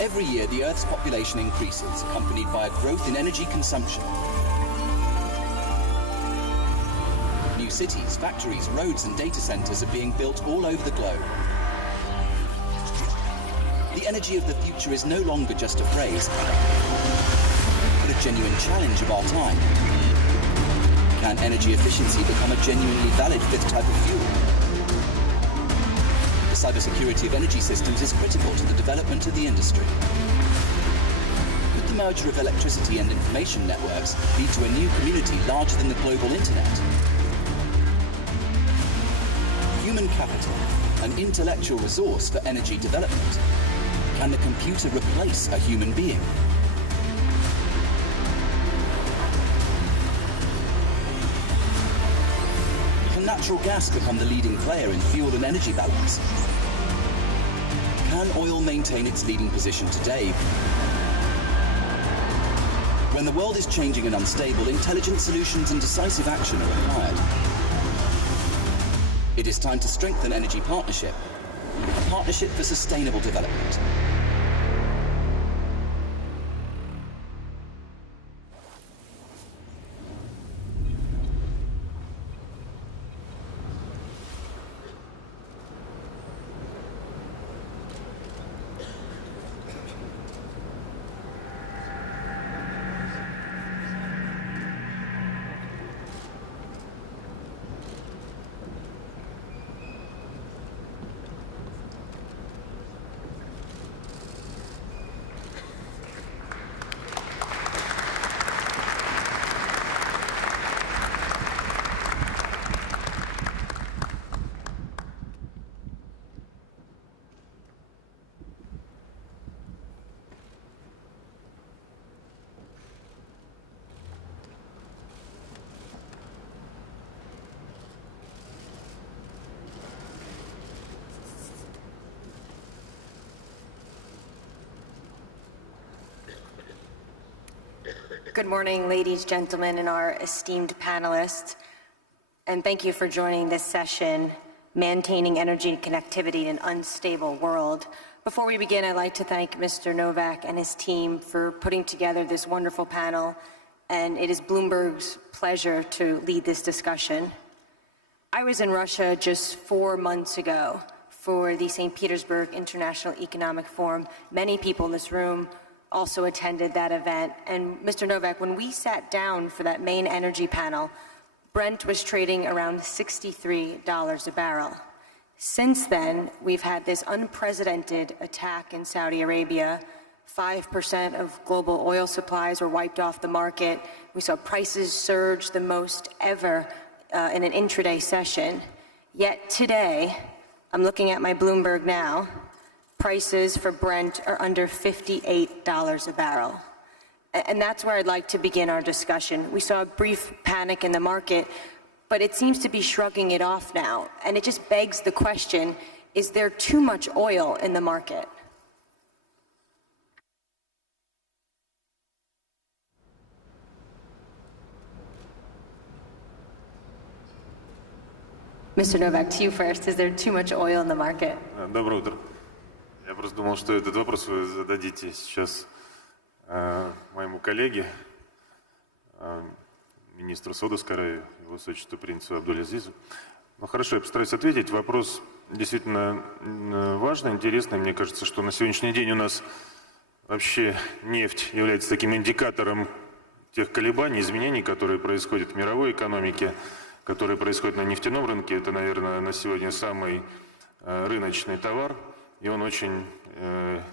Every year, the Earth's population increases, accompanied by a growth in energy consumption. New cities, factories, roads and data centers are being built all over the globe. The energy of the future is no longer just a phrase, but a genuine challenge of our time. can energy efficiency become a genuinely valid fifth type of fuel? The cybersecurity of energy systems is critical to the development of the industry. Could the merger of electricity and information networks lead to a new community larger than the global internet? Human capital, an intellectual resource for energy development. Can the computer replace a human being? Can natural gas become the leading player in fuel and energy balance? Can oil maintain its leading position today? When the world is changing and unstable, intelligent solutions and decisive action are required. It is time to strengthen energy partnership, a partnership for sustainable development. Good morning, ladies, gentlemen, and our esteemed panelists. And thank you for joining this session, Maintaining Energy Connectivity in an Unstable World. Before we begin, I'd like to thank Mr. Novak and his team for putting together this wonderful panel, and it is Bloomberg's pleasure to lead this discussion. I was in Russia just 4 months ago for the St. Petersburg International Economic Forum. Many people in this room also attended that event. And Mr. Novak, when we sat down for that main energy panel, Brent was trading around $63 a barrel. Since then, we've had this unprecedented attack in Saudi Arabia. 5% of global oil supplies were wiped off the market. We saw prices surge the most ever in an intraday session. Yet today, I'm looking at my Bloomberg now, prices for Brent are under $58 a barrel. And that's where I'd like to begin our discussion. We saw a brief panic in the market, but it seems to be shrugging it off now. And it just begs the question, is there too much oil in the market? Mr. Novak, to you first. Is there too much oil in the market? Доброе утро. Я просто думал, что этот вопрос вы зададите сейчас моему коллеге, министру Саудовской Аравии, его высочеству принцу Абдуль-Азизу. Ну хорошо, я постараюсь ответить. Вопрос действительно важный, интересный. Мне кажется, что на сегодняшний день у нас вообще нефть является таким индикатором тех колебаний, изменений, которые происходят в мировой экономике, которые происходят на нефтяном рынке. Это, наверное, на сегодня самый рыночный товар. И он очень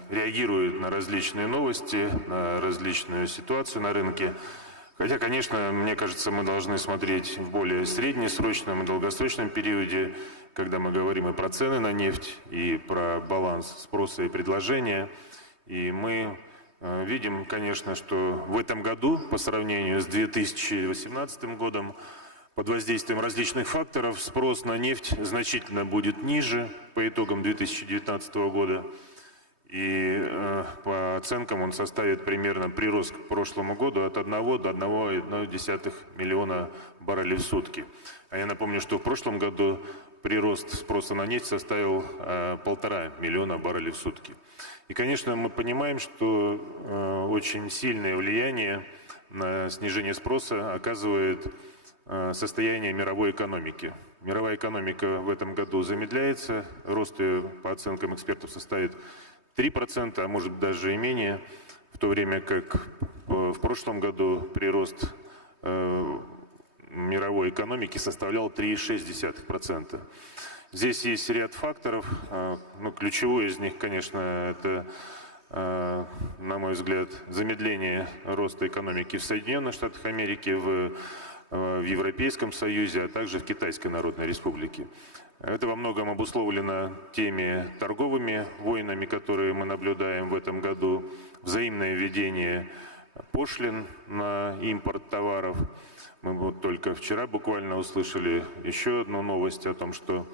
реагирует на различные новости, на различную ситуацию на рынке. Хотя, конечно, мне кажется, мы должны смотреть в более среднесрочном и долгосрочном периоде, когда мы говорим и про цены на нефть, и про баланс спроса и предложения. И мы видим, конечно, что в этом году, по сравнению с 2018 годом, под воздействием различных факторов спрос на нефть значительно будет ниже по итогам 2019 года. И по оценкам он составит примерно прирост к прошлому году от 1 до 1,1 миллиона баррелей в сутки. А я напомню, что в прошлом году прирост спроса на нефть составил 1,5 миллиона баррелей в сутки. И, конечно, мы понимаем, что очень сильное влияние на снижение спроса оказывает состояние мировой экономики. Мировая экономика в этом году замедляется, рост ее, по оценкам экспертов, составит 3%, а может даже и менее, в то время как в прошлом году прирост мировой экономики составлял 3,6%. Здесь есть ряд факторов, но ключевой из них, конечно, это, на мой взгляд, замедление роста экономики в Соединенных Штатах Америки, в Европейском Союзе, а также в Китайской Народной Республике. Это во многом обусловлено теми торговыми войнами, которые мы наблюдаем в этом году, взаимное введение пошлин на импорт товаров. Мы вот только вчера буквально услышали еще одну новость о том, что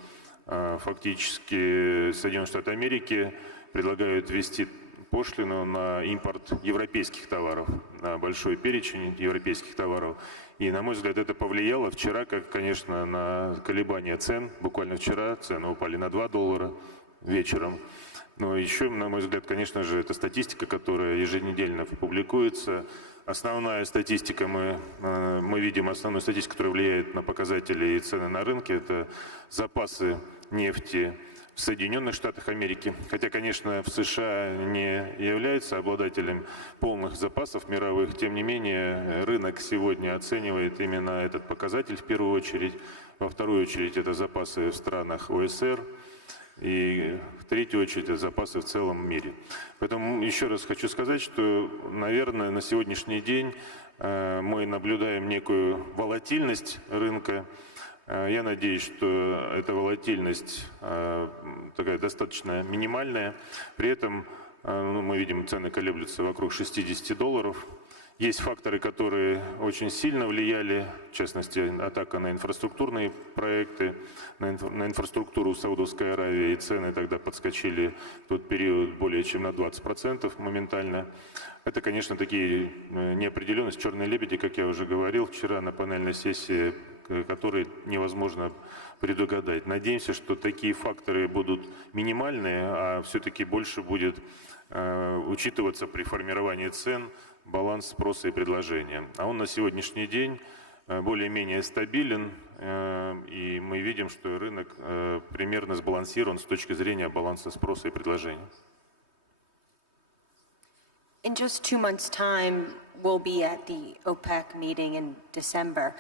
фактически Соединенные Штаты Америки предлагают ввести пошлину на импорт европейских товаров, на большой перечень европейских товаров. И, на мой взгляд, это повлияло вчера, как, конечно, на колебания цен. Буквально вчера цены упали на $2 вечером. Но еще, на мой взгляд, конечно же, это статистика, которая еженедельно публикуется. Основная статистика, мы видим основную статистику, которая влияет на показатели и цены на рынке, это запасы нефти в Соединенных Штатах Америки. Хотя, конечно, в США не является обладателем полных запасов мировых, тем не менее, рынок сегодня оценивает именно этот показатель в первую очередь. Во вторую очередь это запасы в странах ОСР. И в третью очередь это запасы в целом мире. Поэтому еще раз хочу сказать, что, наверное, на сегодняшний день мы наблюдаем некую волатильность рынка. Я надеюсь, что эта волатильность такая достаточно минимальная. При этом мы видим, цены колеблются вокруг $60. Есть факторы, которые очень сильно влияли, в частности, атака на инфраструктурные проекты, на инфраструктуру Саудовской Аравии, и цены тогда подскочили в тот период более чем на 20% моментально. Это, конечно, такие неопределенности, черные лебеди, как я уже говорил вчера на панельной сессии, которые невозможно предугадать. Надеемся, что такие факторы будут минимальные, а все-таки больше будет учитываться при формировании цен баланс спроса и предложения. А он на сегодняшний день более-менее стабилен, и мы видим, что рынок примерно сбалансирован с точки зрения баланса спроса и предложения. In just 2 months' time, we'll be at the OPEC meeting in December.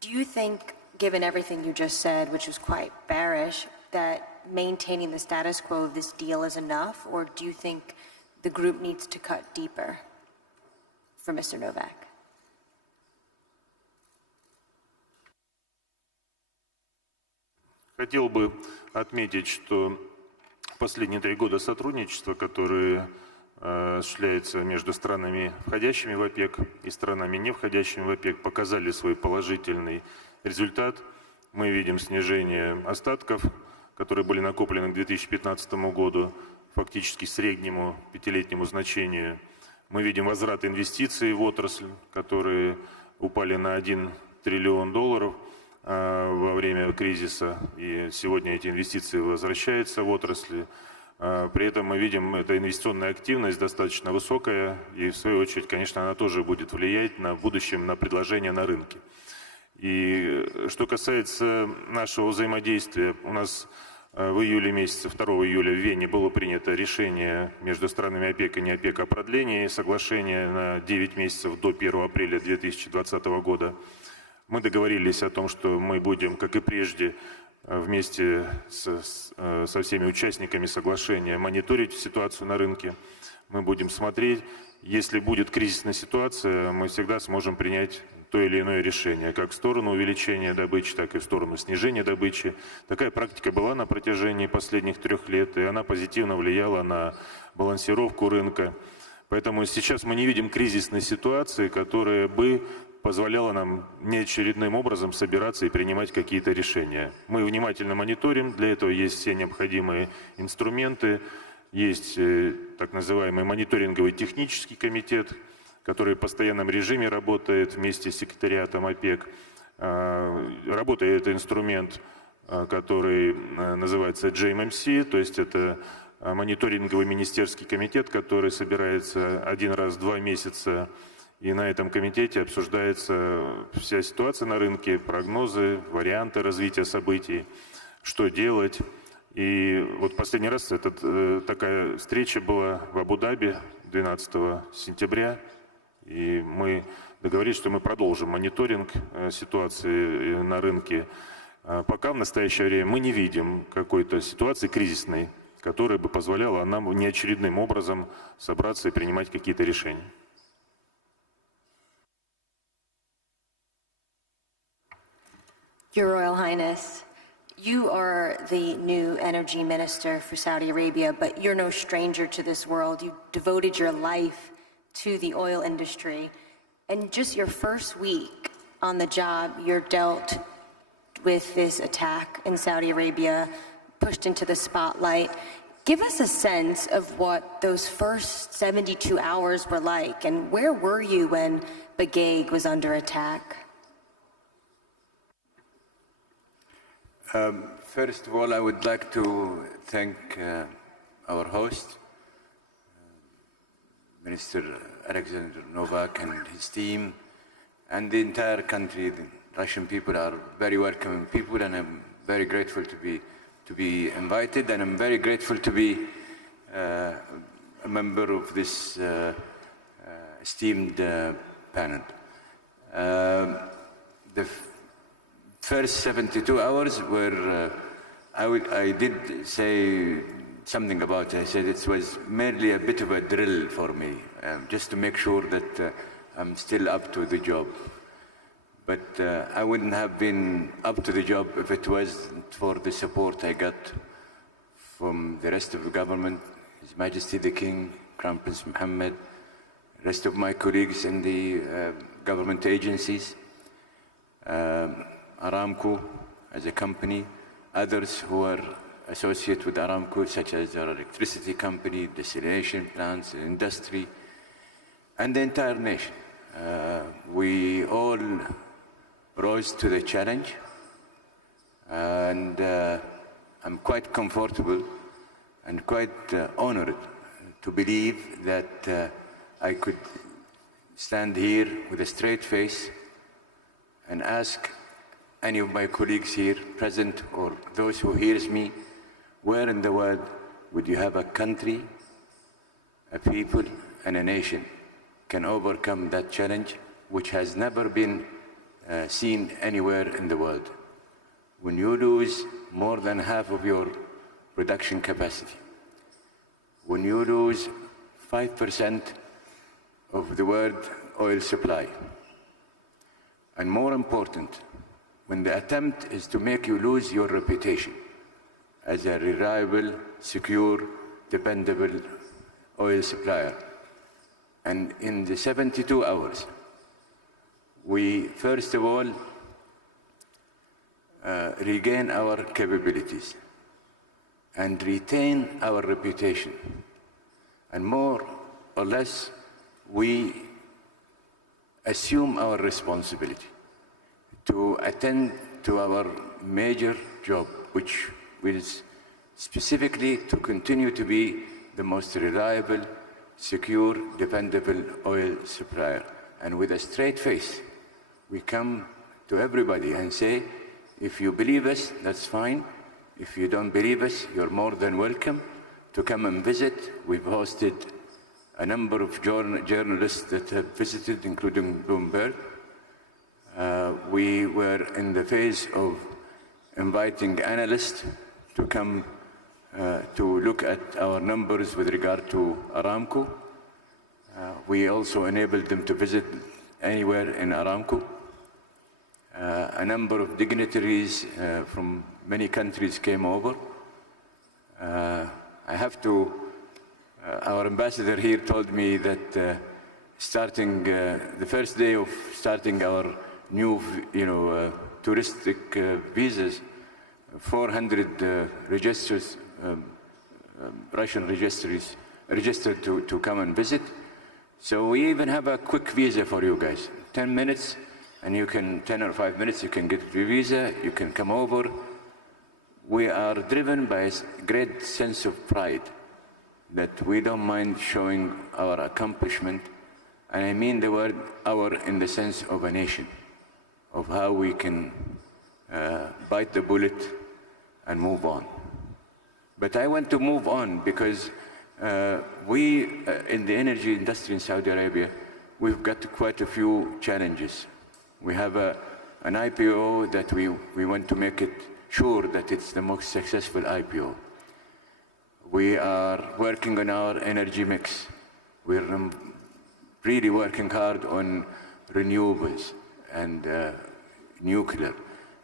Do you think, given everything you just said, which was quite bearish, that maintaining the status quo of this deal is enough, or do you think the group needs to cut deeper? For Mr. Novak. Хотел бы отметить, что последние 3 года сотрудничества, которые осуществляются между странами, входящими в ОПЕК, и странами, не входящими в ОПЕК, показали свой положительный результат. Мы видим снижение остатков, которые были накоплены к 2015 году, фактически среднему 5-летнему значению. Мы видим возврат инвестиций в отрасль, которые упали на $1 триллион во время кризиса. И сегодня эти инвестиции возвращаются в отрасли. При этом мы видим, эта инвестиционная активность достаточно высокая. И в свою очередь, конечно, она тоже будет влиять в будущем на предложение на рынке. И что касается нашего взаимодействия, у нас в июле месяце, 2 июля в Вене было принято решение между странами ОПЕК и не ОПЕК о продлении соглашения на 9 месяцев до 1 апреля 2020 года. Мы договорились о том, что мы будем, как и прежде, вместе со всеми участниками соглашения мониторить ситуацию на рынке. Мы будем смотреть, если будет кризисная ситуация, мы всегда сможем принять то или иное решение, как в сторону увеличения добычи, так и в сторону снижения добычи. Такая практика была на протяжении последних 3 лет, и она позитивно влияла на балансировку рынка. Поэтому сейчас мы не видим кризисной ситуации, которая бы позволяла нам неочередным образом собираться и принимать какие-то решения. Мы внимательно мониторим, для этого есть все необходимые инструменты, есть так называемый мониторинговый технический комитет, который в постоянном режиме работает вместе с секретариатом ОПЕК. Работает инструмент, который называется JMMC, то есть это мониторинговый министерский комитет, который собирается 1 раз в 2 месяца, и на этом комитете обсуждается вся ситуация на рынке, прогнозы, варианты развития событий, что делать. И вот последний раз такая встреча была в Абу-Даби 12 сентября И мы договорились, что мы продолжим мониторинг ситуации на рынке. Пока в настоящее время мы не видим какой-то ситуации кризисной, которая бы позволяла нам неочередным образом собраться и принимать какие-то решения. Your Royal Highness, you are the new energy minister for Saudi Arabia, but you're no stranger to this world. You devoted your life to the oil industry. And just your first week on the job, you're dealt with this attack in Saudi Arabia, pushed into the spotlight. Give us a sense of what those first 72 hours were like, and where were you when Baghaig was under attack? First of all, I would like to thank our host, Minister Alexander Novak and his team, and the entire country. The Russian people are very welcoming people, and I'm very grateful to be invited, and I'm very grateful to be a member of this esteemed panel. The first 72 hours were, I did say something about it. I said it was merely a bit of a drill for me, just to make sure that I'm still up to the job. But I wouldn't have been up to the job if it wasn't for the support I got from the rest of the government, His Majesty the King, Crown Prince Mohammed, the rest of my colleagues in the government agencies, Aramco as a company, others who are associated with Aramco, such as our electricity company, desalination plants, industry, and the entire nation. We all rose to the challenge, and I'm quite comfortable and quite honored to believe that I could stand here with a straight face and ask any of my colleagues here present or those who hears me, where in the world would you have a country, a people, and a nation can overcome that challenge, which has never been seen anywhere in the world? When you lose more than half of your production capacity, when you lose 5% of the world oil supply, and more important, when the attempt is to make you lose your reputation as a reliable, secure, dependable oil supplier. And in the 72 hours, we first of all regain our capabilities and retain our reputation. And more or less, we assume our responsibility to attend to our major job, which is specifically to continue to be the most reliable, secure, dependable oil supplier. And with a straight face, we come to everybody and say, if you believe us, that's fine. If you don't believe us, you're more than welcome to come and visit. We've hosted a number of journalists that have visited, including Bloomberg. We were in the phase of inviting analysts to come to look at our numbers with regard to Aramco. We also enabled them to visit anywhere in Aramco. A number of dignitaries from many countries came over. I have to, our ambassador here told me that starting the first day of starting our new, touristic visas, 400 registers, Russian registries registered to come and visit. So we even have a quick visa for you guys. 10 minutes, and you can, 10 or 5 minutes, you can get your visa, you can come over. We are driven by a great sense of pride that we don't mind showing our accomplishment. And I mean the word our in the sense of a nation, of how we can bite the bullet and move on. But I want to move on because we, in the energy industry in Saudi Arabia, we've got quite a few challenges. We have an IPO that we want to make it sure that it's the most successful IPO. We are working on our energy mix. We're really working hard on renewables and nuclear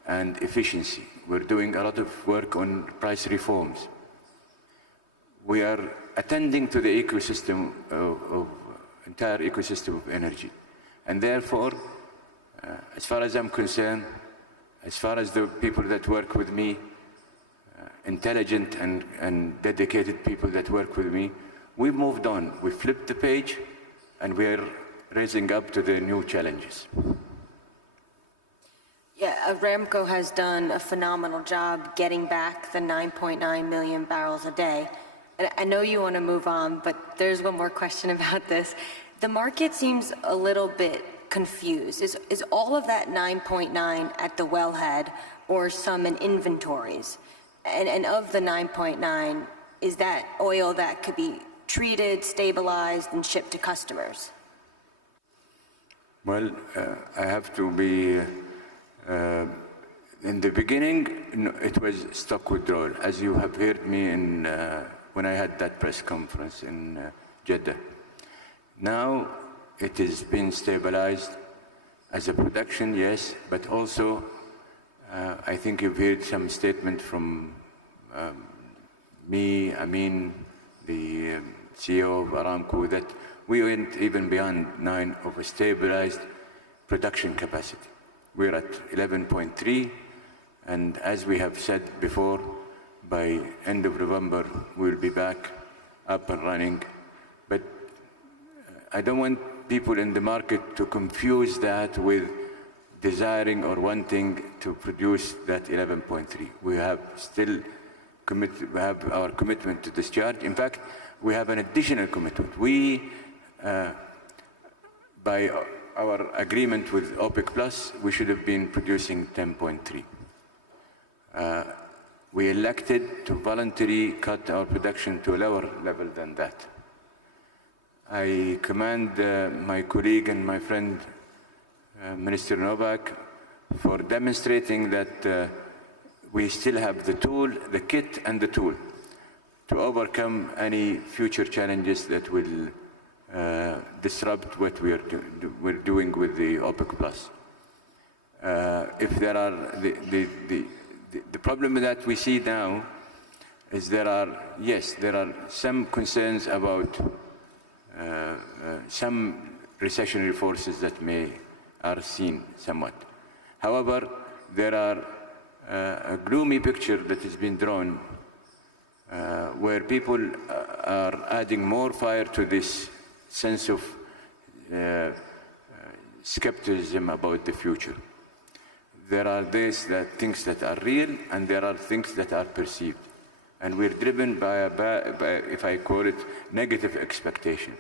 and efficiency. We're doing a lot of work on price reforms. We are attending to the ecosystem of entire ecosystem of energy. And therefore, as far as I'm concerned, as far as the people that work with me, intelligent and dedicated people that work with me, we've moved on. We flipped the page, and we're raising up to the new challenges. Yeah, Aramco has done a phenomenal job getting back the 9.9 million barrels a day. And I know you want to move on, but there's one more question about this. The market seems a little bit confused. Is all of that 9.9 at the wellhead or some in inventories? And of the 9.9, is that oil that could be treated, stabilized, and shipped to customers? Well, I have to be, in the beginning, it was stock withdrawal, as you have heard me when I had that press conference in Jeddah. Now, it has been stabilized as a production, yes, but also, I think you've heard some statement from me, Amin, the CEO of Aramco, that we went even beyond 9 of a stabilized production capacity. We're at 11.3, and as we have said before, by end of November, we'll be back up and running. But I don't want people in the market to confuse that with desiring or wanting to produce that 11.3. We have still have our commitment to discharge. In fact, we have an additional commitment. We, by our agreement with OPEC+, we should have been producing 10.3. We elected to voluntarily cut our production to a lower level than that. I commend my colleague and my friend, Minister Novak, for demonstrating that we still have the tool, the kit and the tool to overcome any future challenges that will disrupt what we're doing with the OPEC+. If there are the problem that we see now is there are some concerns about some recessionary forces that are seen somewhat. However, there are a gloomy picture that has been drawn where people are adding more fire to this sense of skepticism about the future. There are things that are real, and there are things that are perceived. And we're driven by if I call it, negative expectation.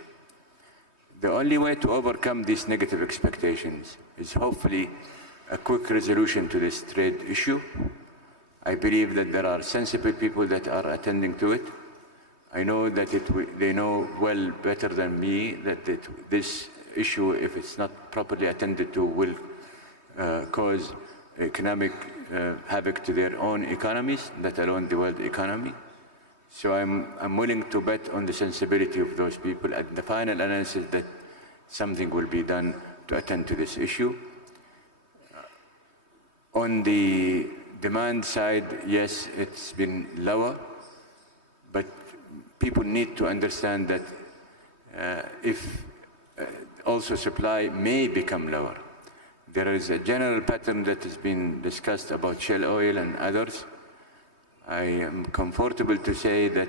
The only way to overcome these negative expectations is hopefully a quick resolution to this trade issue. I believe that there are sensible people that are attending to it. I know that they know well better than me that this issue, if it's not properly attended to, will cause economic havoc to their own economies, let alone the world economy. So I'm willing to bet on the sensibility of those people at the final analysis that something will be done to attend to this issue. On the demand side, yes, it's been lower, but people need to understand that if also supply may become lower. There is a general pattern that has been discussed about shale oil and others. I am comfortable to say that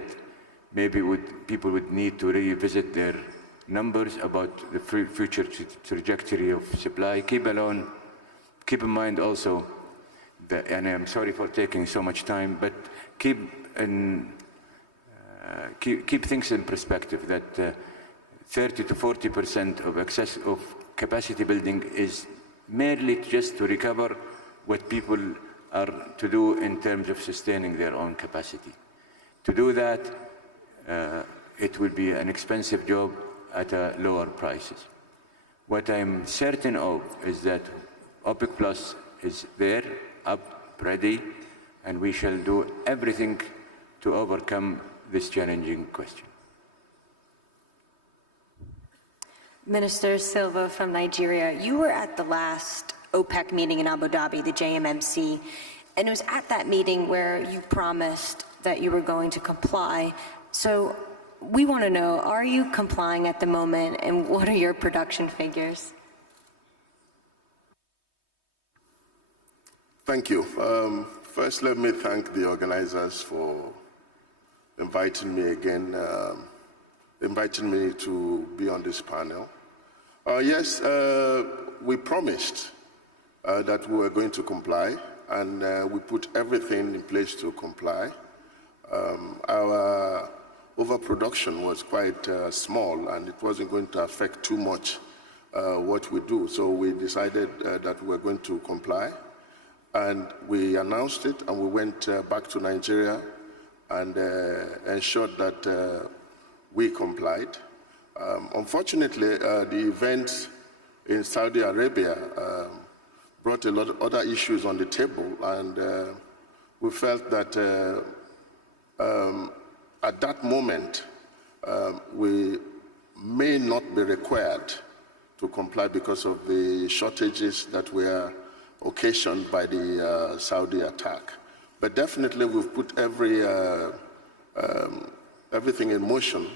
maybe people would need to revisit their numbers about the future trajectory of supply. Keep in mind also, and I'm sorry for taking so much time, but keep things in perspective, that 30 to 40% of excess of capacity building is merely just to recover what people are to do in terms of sustaining their own capacity. To do that, it will be an expensive job at lower prices. What I'm certain of is that OPEC Plus is there, up, ready, and we shall do everything to overcome this challenging question. Minister Silva from Nigeria, you were at the last OPEC meeting in Abu Dhabi, the JMMC, and it was at that meeting where you promised that you were going to comply. So we want to know, are you complying at the moment, and what are your production figures? Thank you. First, let me thank the organizers for inviting me again, inviting me to be on this panel. Yes, we promised that we were going to comply, and we put everything in place to comply. Our overproduction was quite small, and it wasn't going to affect too much what we do. So we decided that we were going to comply, and we announced it, and we went back to Nigeria and ensured that we complied. Unfortunately, the events in Saudi Arabia brought a lot of other issues on the table, and we felt that at that moment, we may not be required to comply because of the shortages that were occasioned by the Saudi attack. But definitely we've put everything in motion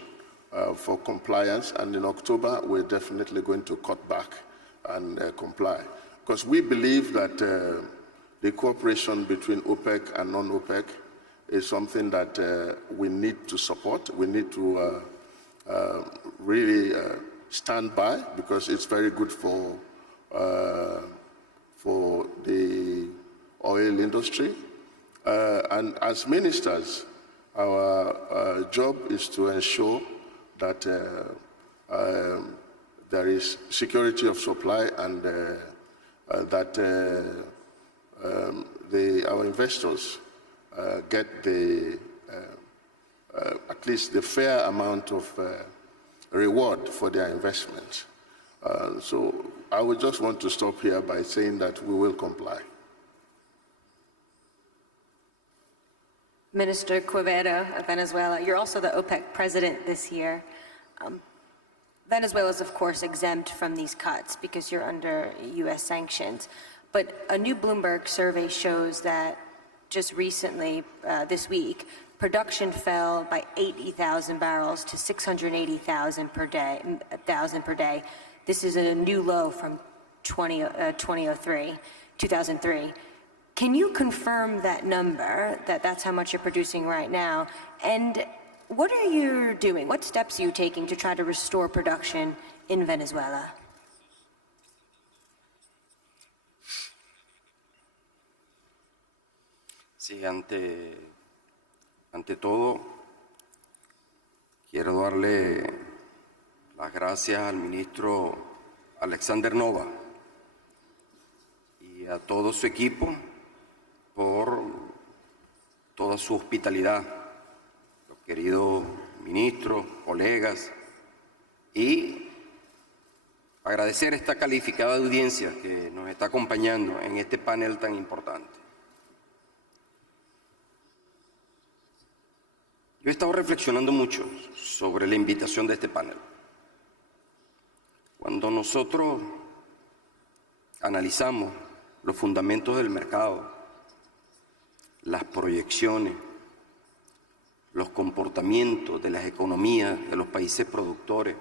for compliance, and in October we're definitely going to cut back and comply. Because we believe that the cooperation between OPEC and non-OPEC is something that we need to support. We need to really stand by, because it's very good for the oil industry. And as ministers, our job is to ensure that there is security of supply, and that our investors get at least the fair amount of reward for their investments. So I would just want to stop here by saying that we will comply. Minister Quevedo of Venezuela, you're also the OPEC president this year. Venezuela is, of course, exempt from these cuts because you're under U.S. sanctions. But a new Bloomberg survey shows that just recently, this week, production fell by 80,000 barrels to 680,000 per day. This is a new low from 2003. Can you confirm that number, that's how much you're producing right now? And what are you doing? What steps are you taking to try to restore production in Venezuela? Sí, ante todo, quiero darle las gracias al ministro Alexander Nova y a todo su equipo por toda su hospitalidad, los queridos ministros, colegas, y agradecer esta calificada audiencia que nos está acompañando en este panel tan importante. Yo he estado reflexionando mucho sobre la invitación de este panel. Cuando nosotros analizamos los fundamentos del mercado, las proyecciones, los comportamientos de las economías de los países productores,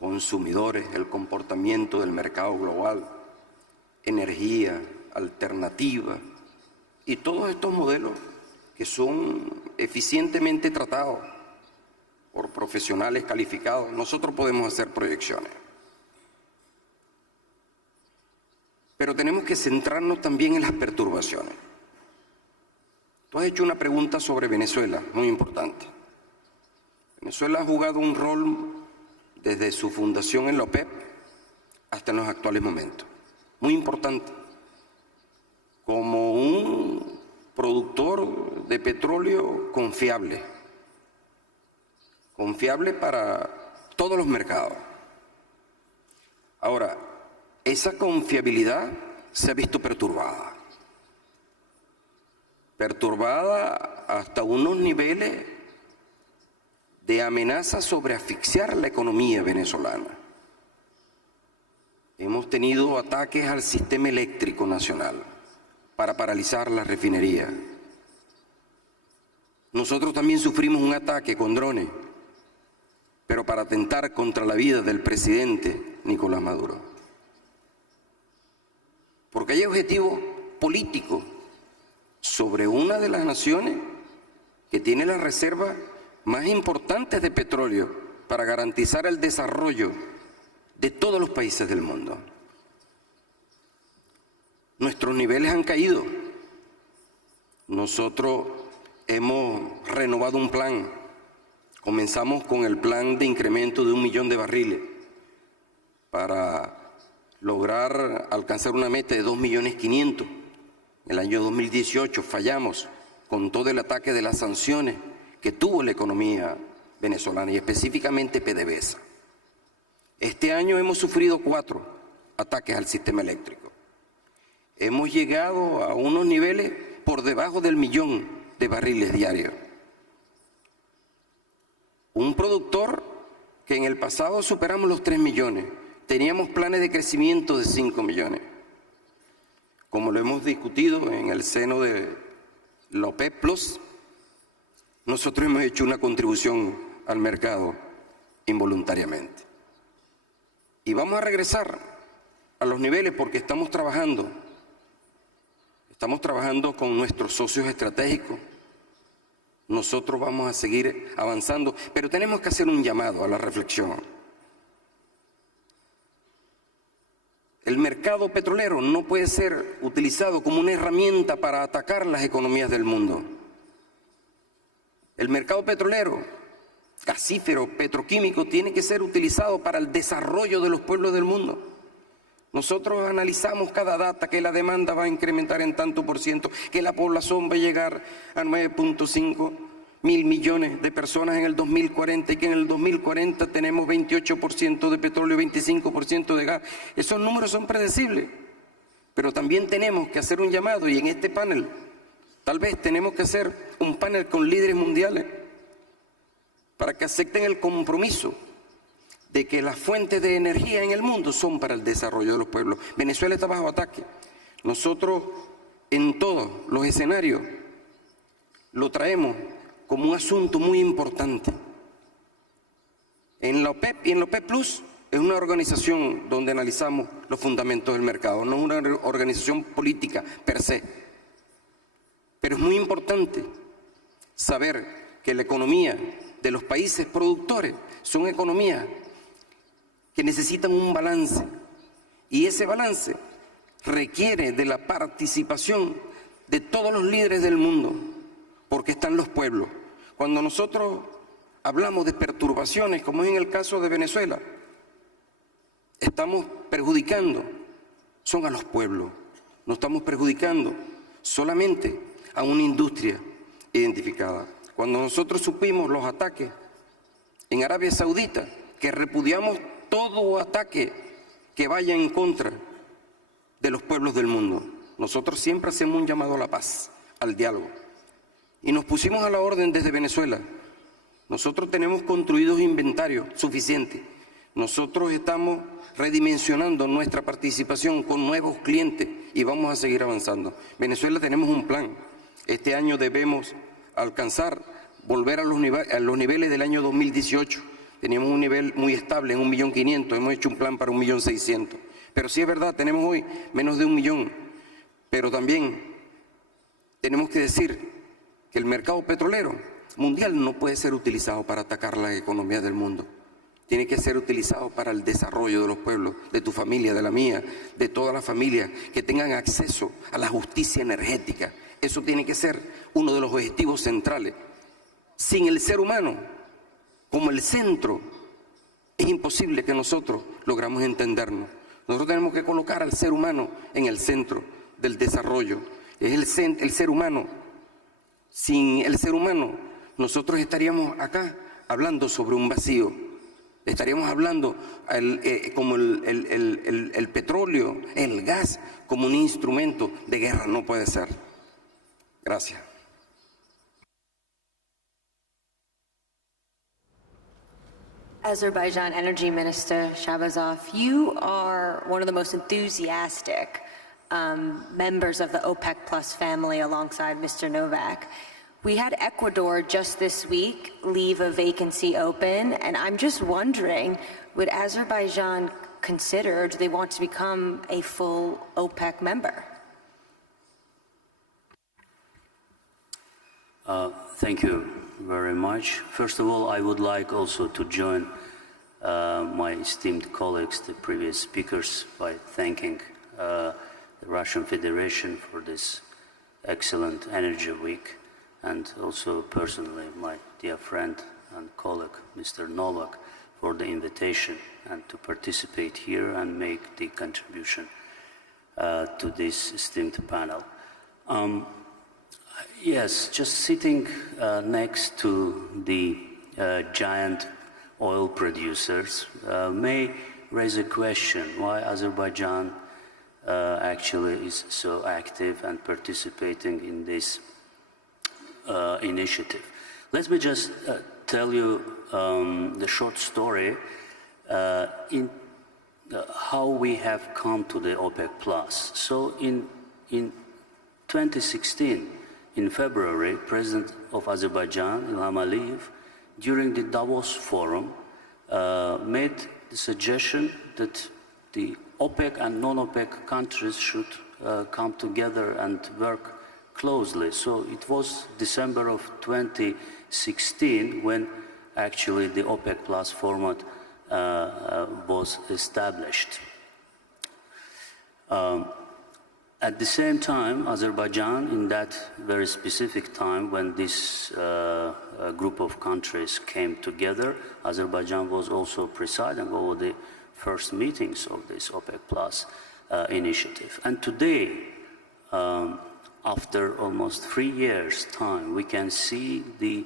consumidores, el comportamiento del mercado global, energía, alternativa, y todos estos modelos que son eficientemente tratados por profesionales calificados, nosotros podemos hacer proyecciones. Pero tenemos que centrarnos también en las perturbaciones. Tú has hecho una pregunta sobre Venezuela, muy importante. Venezuela ha jugado un rol desde su fundación en la OPEP hasta en los actuales momentos, muy importante, como un productor de petróleo confiable para todos los mercados. Ahora, esa confiabilidad se ha visto perturbada. Perturbada hasta unos niveles de amenaza sobre asfixiar la economía venezolana. Hemos tenido ataques al sistema eléctrico nacional para paralizar la refinería. Nosotros también sufrimos un ataque con drones, pero para atentar contra la vida del presidente Nicolás Maduro. Porque hay objetivos políticos sobre una de las naciones que tiene las reservas más importantes de petróleo para garantizar el desarrollo de todos los países del mundo. Nuestros niveles han caído. Nosotros hemos renovado un plan. Comenzamos con el plan de incremento de 1 millón de barriles para lograr alcanzar una meta de 2.500.000. En el año 2018 fallamos con todo el ataque de las sanciones que tuvo la economía venezolana y específicamente PDVSA. Este año hemos sufrido 4 ataques al sistema eléctrico. Hemos llegado a unos niveles por debajo del 1 millón de barriles diarios. Un productor que en el pasado superamos los 3 millones, teníamos planes de crecimiento de 5 millones. Como lo hemos discutido en el seno de la OPEP Plus, nosotros hemos hecho una contribución al mercado involuntariamente. Y vamos a regresar a los niveles porque estamos trabajando con nuestros socios estratégicos. Nosotros vamos a seguir avanzando, pero tenemos que hacer un llamado a la reflexión. El mercado petrolero no puede ser utilizado como una herramienta para atacar las economías del mundo. El mercado petrolero, gasífero, petroquímico, tiene que ser utilizado para el desarrollo de los pueblos del mundo. Nosotros analizamos cada data, que la demanda va a incrementar en tanto por ciento, que la población va a llegar a 9.5 mil millones de personas en el 2040 y que en el 2040 tenemos 28% de petróleo, 25% de gas. Esos números son predecibles, pero también tenemos que hacer un llamado y en este panel, tal vez tenemos que hacer un panel con líderes mundiales para que acepten el compromiso de que las fuentes de energía en el mundo son para el desarrollo de los pueblos. Venezuela está bajo ataque. Nosotros en todos los escenarios lo traemos como un asunto muy importante. En la OPEP y en la OPEP Plus es una organización donde analizamos los fundamentos del mercado, no una organización política per se. Pero es muy importante saber que la economía de los países productores son economías que necesitan un balance y ese balance requiere de la participación de todos los líderes del mundo, porque están los pueblos. Cuando nosotros hablamos de perturbaciones, como es en el caso de Venezuela, estamos perjudicando, son a los pueblos, no estamos perjudicando solamente a una industria identificada. Cuando nosotros supimos los ataques en Arabia Saudita, que repudiamos todo ataque que vaya en contra de los pueblos del mundo, nosotros siempre hacemos un llamado a la paz, al diálogo. Y nos pusimos a la orden desde Venezuela. Nosotros tenemos construidos inventarios suficientes. Nosotros estamos redimensionando nuestra participación con nuevos clientes y vamos a seguir avanzando. Venezuela tenemos un plan. Este año debemos alcanzar, volver a los niveles del año 2018. Teníamos un nivel muy estable en 1.500.000, hemos hecho un plan para 1.600.000. Pero sí es verdad, tenemos hoy menos de 1 millón. Pero también tenemos que decir que el mercado petrolero mundial no puede ser utilizado para atacar la economía del mundo. Tiene que ser utilizado para el desarrollo de los pueblos, de tu familia, de la mía, de todas las familias, que tengan acceso a la justicia energética. Eso tiene que ser uno de los objetivos centrales. Sin el ser humano como el centro, es imposible que nosotros logramos entendernos. Nosotros tenemos que colocar al ser humano en el centro del desarrollo. Es el ser humano. Sin el ser humano, nosotros estaríamos acá hablando sobre un vacío. Estaríamos hablando como el petróleo, el gas, como un instrumento de guerra. No puede ser. Gracias. Azerbaijan Energy Minister Shabazov, you are one of the most enthusiastic members of the OPEC Plus family alongside Mr. Novak. We had Ecuador just this week leave a vacancy open, and I'm just wondering, would Azerbaijan consider, do they want to become a full OPEC member? Thank you very much. First of all, I would like also to join my esteemed colleagues, the previous speakers, by thanking the Russian Federation for this excellent Energy Week, and also personally my dear friend and colleague, Mr. Novak, for the invitation and to participate here and make the contribution to this esteemed panel. Yes, just sitting next to the giant oil producers may raise a question why Azerbaijan actually is so active and participating in this initiative. Let me just tell you the short story in how we have come to the OPEC Plus. So in 2016, in February, President of Azerbaijan, Ilham Aliyev, during the Davos Forum, made the suggestion that the OPEC and non-OPEC countries should come together and work closely. So it was December of 2016 when actually the OPEC Plus format was established. At the same time, Azerbaijan, in that very specific time when this group of countries came together, Azerbaijan was also presiding over the first meetings of this OPEC Plus initiative. And today, after almost 3 years' time, we can see the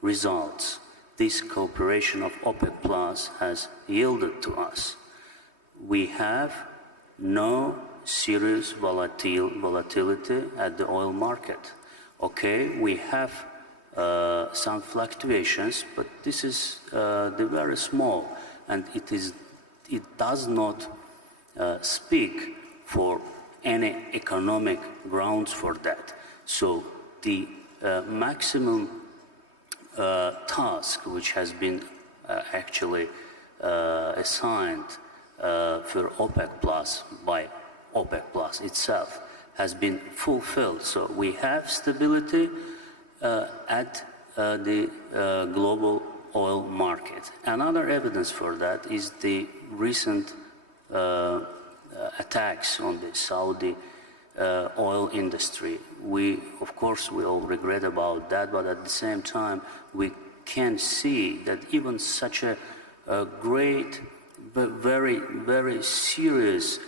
results this cooperation of OPEC Plus has yielded to us. We have no serious volatility at the oil market. Okay, we have some fluctuations, but this is the very small, and it does not speak for any economic grounds for that. So the maximum task which has been actually assigned for OPEC Plus by OPEC Plus itself has been fulfilled. So we have stability at the global oil market. Another evidence for that is the recent attacks on the Saudi oil industry. Of course, we all regret about that, but at the same time, we can see that even such a great, but very, very serious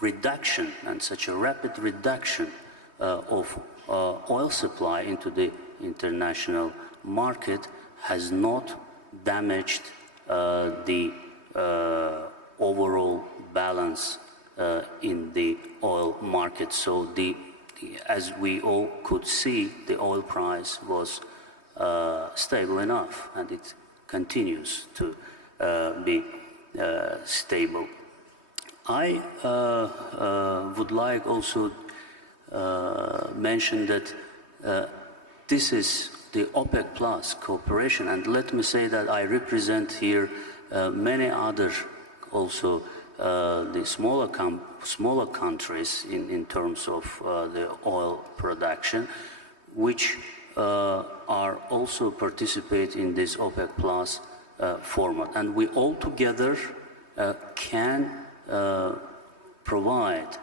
reduction and such a rapid reduction of oil supply into the international market has not damaged the overall balance in the oil market. So as we all could see, the oil price was stable enough, and it continues to be stable. I would like also mention that this is the OPEC Plus cooperation, and let me say that I represent here many other also the smaller countries in terms of the oil production, which are also participate in this OPEC Plus format, and we all together can provide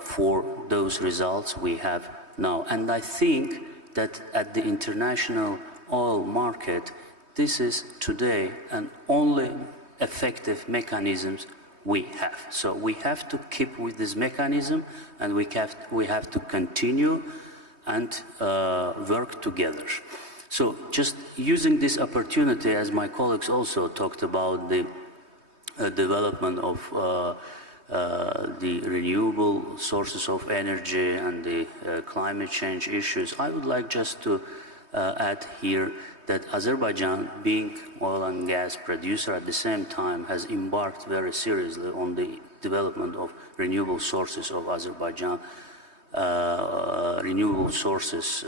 for those results we have now. And I think that at the international oil market, this is today an only effective mechanisms we have. So we have to keep with this mechanism, and we have to continue and work together. So just using this opportunity, as my colleagues also talked about the development of the renewable sources of energy and the climate change issues, I would like just to add here that Azerbaijan, being oil and gas producer at the same time, has embarked very seriously on the development of renewable sources of Azerbaijan, renewable sources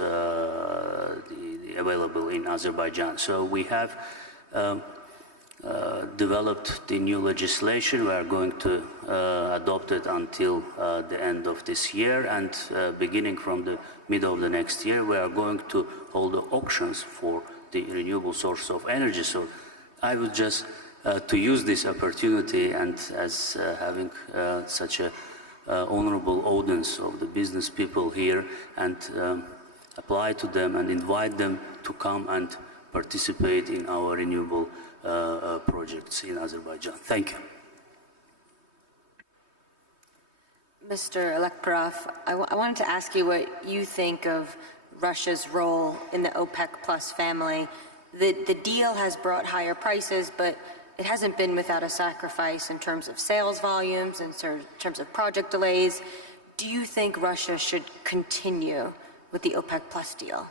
available in Azerbaijan. So we have developed the new legislation. We are going to adopt it until the end of this year, and beginning from the middle of the next year, we are going to hold the auctions for the renewable source of energy. So I would just to use this opportunity, and as having such a honorable audience of the business people here, and apply to them and invite them to come and participate in our renewable projects in Azerbaijan. Thank you. Mr. Elekperov, I wanted to ask you what you think of Russia's role in the OPEC Plus family. The deal has brought higher prices, but it hasn't been without a sacrifice in terms of sales volumes, in terms of project delays. Do you think Russia should continue with the OPEC Plus deal?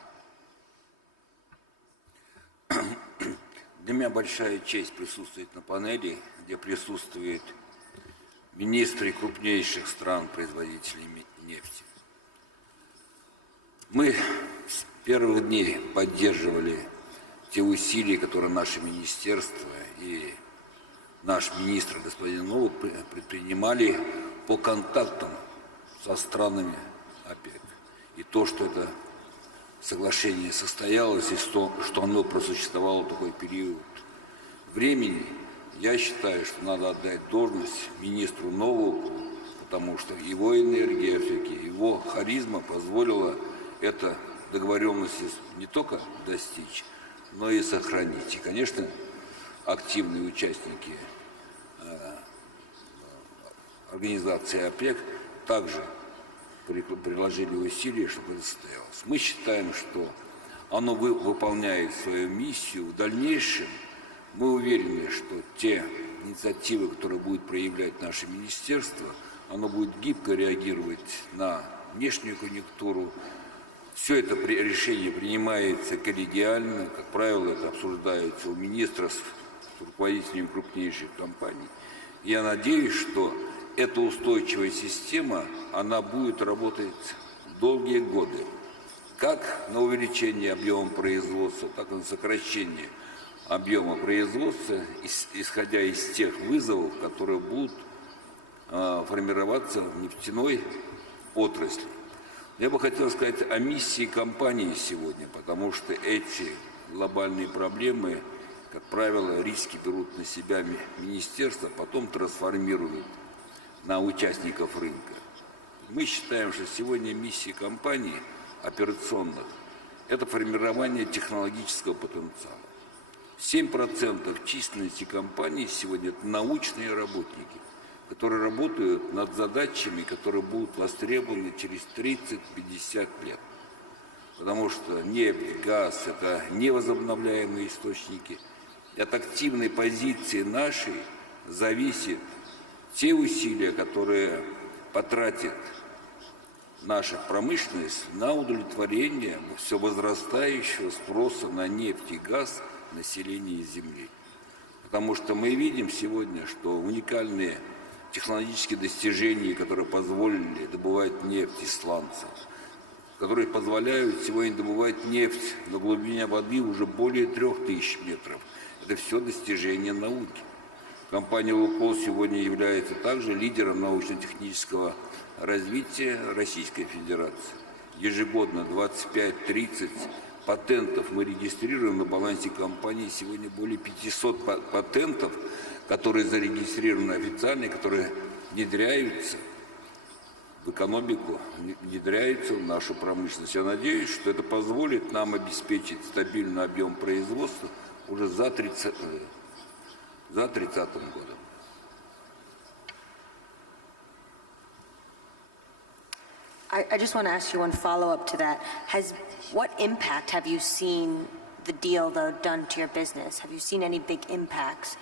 Для меня большая честь присутствовать на панели, где присутствуют министры крупнейших стран-производителей нефти. Мы с первых дней поддерживали те усилия, которые наше министерство и наш министр господин Новый предпринимали по контактам со странами ОПЕК. И то, что это соглашение состоялось, и что оно просуществовало такой период времени, я считаю, что надо отдать должность министру Новому, потому что его энергия, его харизма позволила эту договоренность не только достичь, но и сохранить. И, конечно, активные участники организации ОПЕК также приложили усилия, чтобы это состоялось. Мы считаем, что оно выполняет свою миссию. В дальнейшем мы уверены, что те инициативы, которые будет проявлять наше министерство, оно будет гибко реагировать на внешнюю конъюнктуру. Все это решение принимается коллегиально, как правило, это обсуждается у министра с руководителями крупнейших компаний. Я надеюсь, что эта устойчивая система, она будет работать долгие годы, как на увеличение объема производства, так и на сокращение объема производства, исходя из тех вызовов, которые будут формироваться в нефтяной отрасли. Я бы хотел сказать о миссии компании сегодня, потому что эти глобальные проблемы, как правило, риски берут на себя министерство, потом трансформируют на участников рынка. Мы считаем, что сегодня миссия компаний операционных – это формирование технологического потенциала. 7% численности компаний сегодня – это научные работники, которые работают над задачами, которые будут востребованы через 30-50 лет. Потому что нефть, газ – это невозобновляемые источники. От активной позиции нашей зависит те усилия, которые потратит наша промышленность на удовлетворение все возрастающего спроса на нефть и газ населения Земли. Потому что мы видим сегодня, что уникальные технологические достижения, которые позволили добывать нефть из сланцев, которые позволяют сегодня добывать нефть на глубине воды уже более 3000 метров. Это все достижения науки. Компания «Лукойл» сегодня является также лидером научно-технического развития Российской Федерации. Ежегодно 25-30 патентов мы регистрируем на балансе компании. Сегодня более 500 патентов, которые зарегистрированы официально, которые внедряются в экономику, внедряются в нашу промышленность. Я надеюсь, что это позволит нам обеспечить стабильный объем производства уже за 30-м годом. I just want to ask you one follow-up to that. What impact have you seen the deal, though, done to your business? Have you seen any big impacts?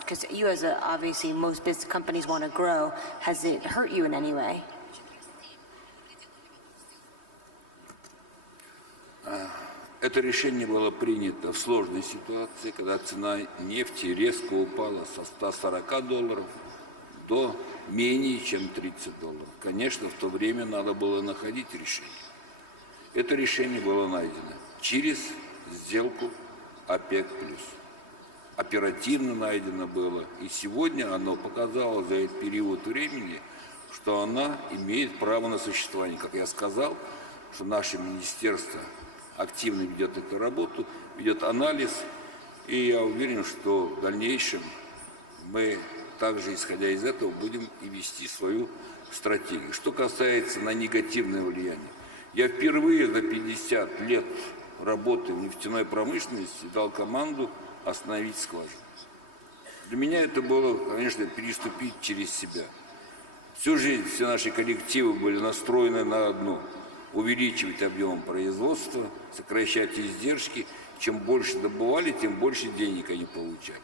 Because you, as obviously most business companies want to grow, has it hurt you in any way? Это решение было принято в сложной ситуации, когда цена нефти резко упала со $140 до менее чем $30. Конечно, в то время надо было находить решение. Это решение было найдено через сделку ОПЕК+. Оперативно найдено было, и сегодня оно показало за этот период времени, что она имеет право на существование. Как я сказал, что наше министерство активно ведет эту работу, ведет анализ, и я уверен, что в дальнейшем мы также, исходя из этого, будем и вести свою стратегию. Что касается на негативное влияние, я впервые за 50 лет работы в нефтяной промышленности дал команду остановить скважину. Для меня это было, конечно, переступить через себя. Всю жизнь все наши коллективы были настроены на одно – увеличивать объем производства, сокращать издержки. Чем больше добывали, тем больше денег они получали.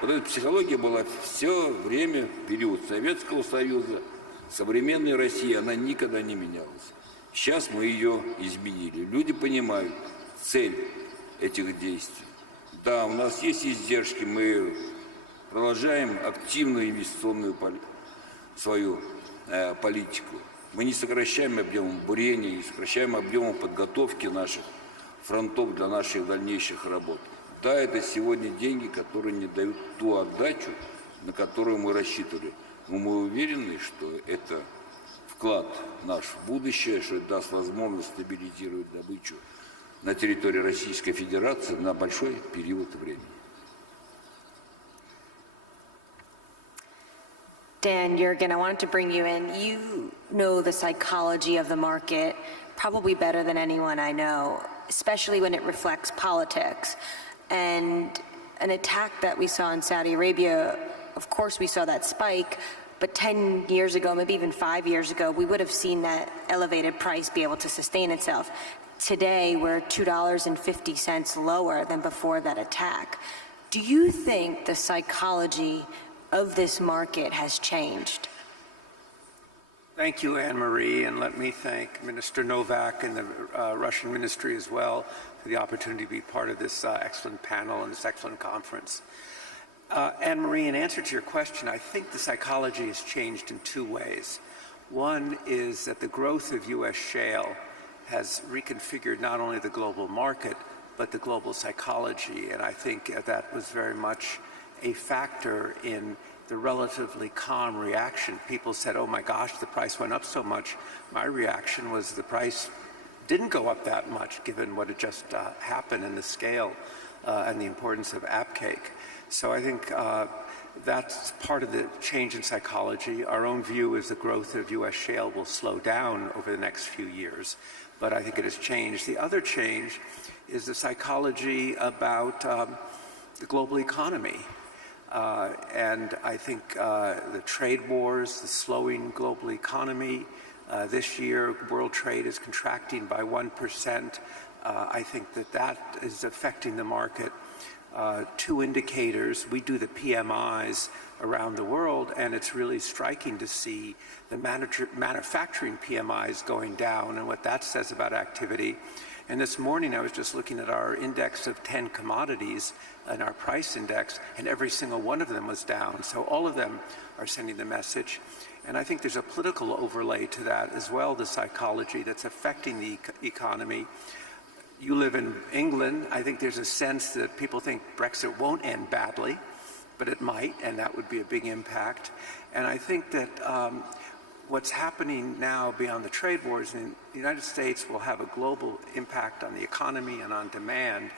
Вот эта психология была все время, период Советского Союза, современной России, она никогда не менялась. Сейчас мы ее изменили. Люди понимают цель этих действий. Да, у нас есть издержки, мы продолжаем активную инвестиционную свою политику. Мы не сокращаем объем бурения, не сокращаем объем подготовки наших фронтов для наших дальнейших работ. Да, это сегодня деньги, которые не дают ту отдачу, на которую мы рассчитывали. Но мы уверены, что это вклад наш в будущее, что это даст возможность стабилизировать добычу на территории Российской Федерации на большой период времени. Dan Jurgen, I wanted to bring you in. You know the psychology of the market probably better than anyone I know, especially when it reflects politics. And an attack that we saw in Saudi Arabia, of course we saw that spike, but 10 years ago, maybe even 5 years ago, we would have seen that elevated price be able to sustain itself. Today, we're $2.50 lower than before that attack. Do you think the psychology of this market has changed? Thank you, Anne-Marie, and let me thank Minister Novak and the Russian ministry as well for the opportunity to be part of this excellent panel and this excellent conference. Anne-Marie, in answer to your question, I think the psychology has changed in two ways. One is that the growth of U.S. shale has reconfigured not only the global market, but the global psychology, and I think that was very much a factor in the relatively calm reaction. People said, oh my gosh, the price went up so much. My reaction was the price didn't go up that much given what had just happened in the scale and the importance of AppCake. So I think that's part of the change in psychology. Our own view is the growth of U.S. shale will slow down over the next few years, but I think it has changed. The other change is the psychology about the global economy. And I think the trade wars, the slowing global economy, this year world trade is contracting by 1%. I think that is affecting the market. Two indicators, we do the PMIs around the world, and it's really striking to see the manufacturing PMIs going down and what that says about activity. And this morning I was just looking at our index of 10 commodities and our price index, and every single one of them was down. So all of them are sending the message. And I think there's a political overlay to that as well, the psychology that's affecting the economy. You live in England. I think there's a sense that people think Brexit won't end badly, but it might, and that would be a big impact. And I think that what's happening now beyond the trade wars in the United States will have a global impact on the economy and on demand,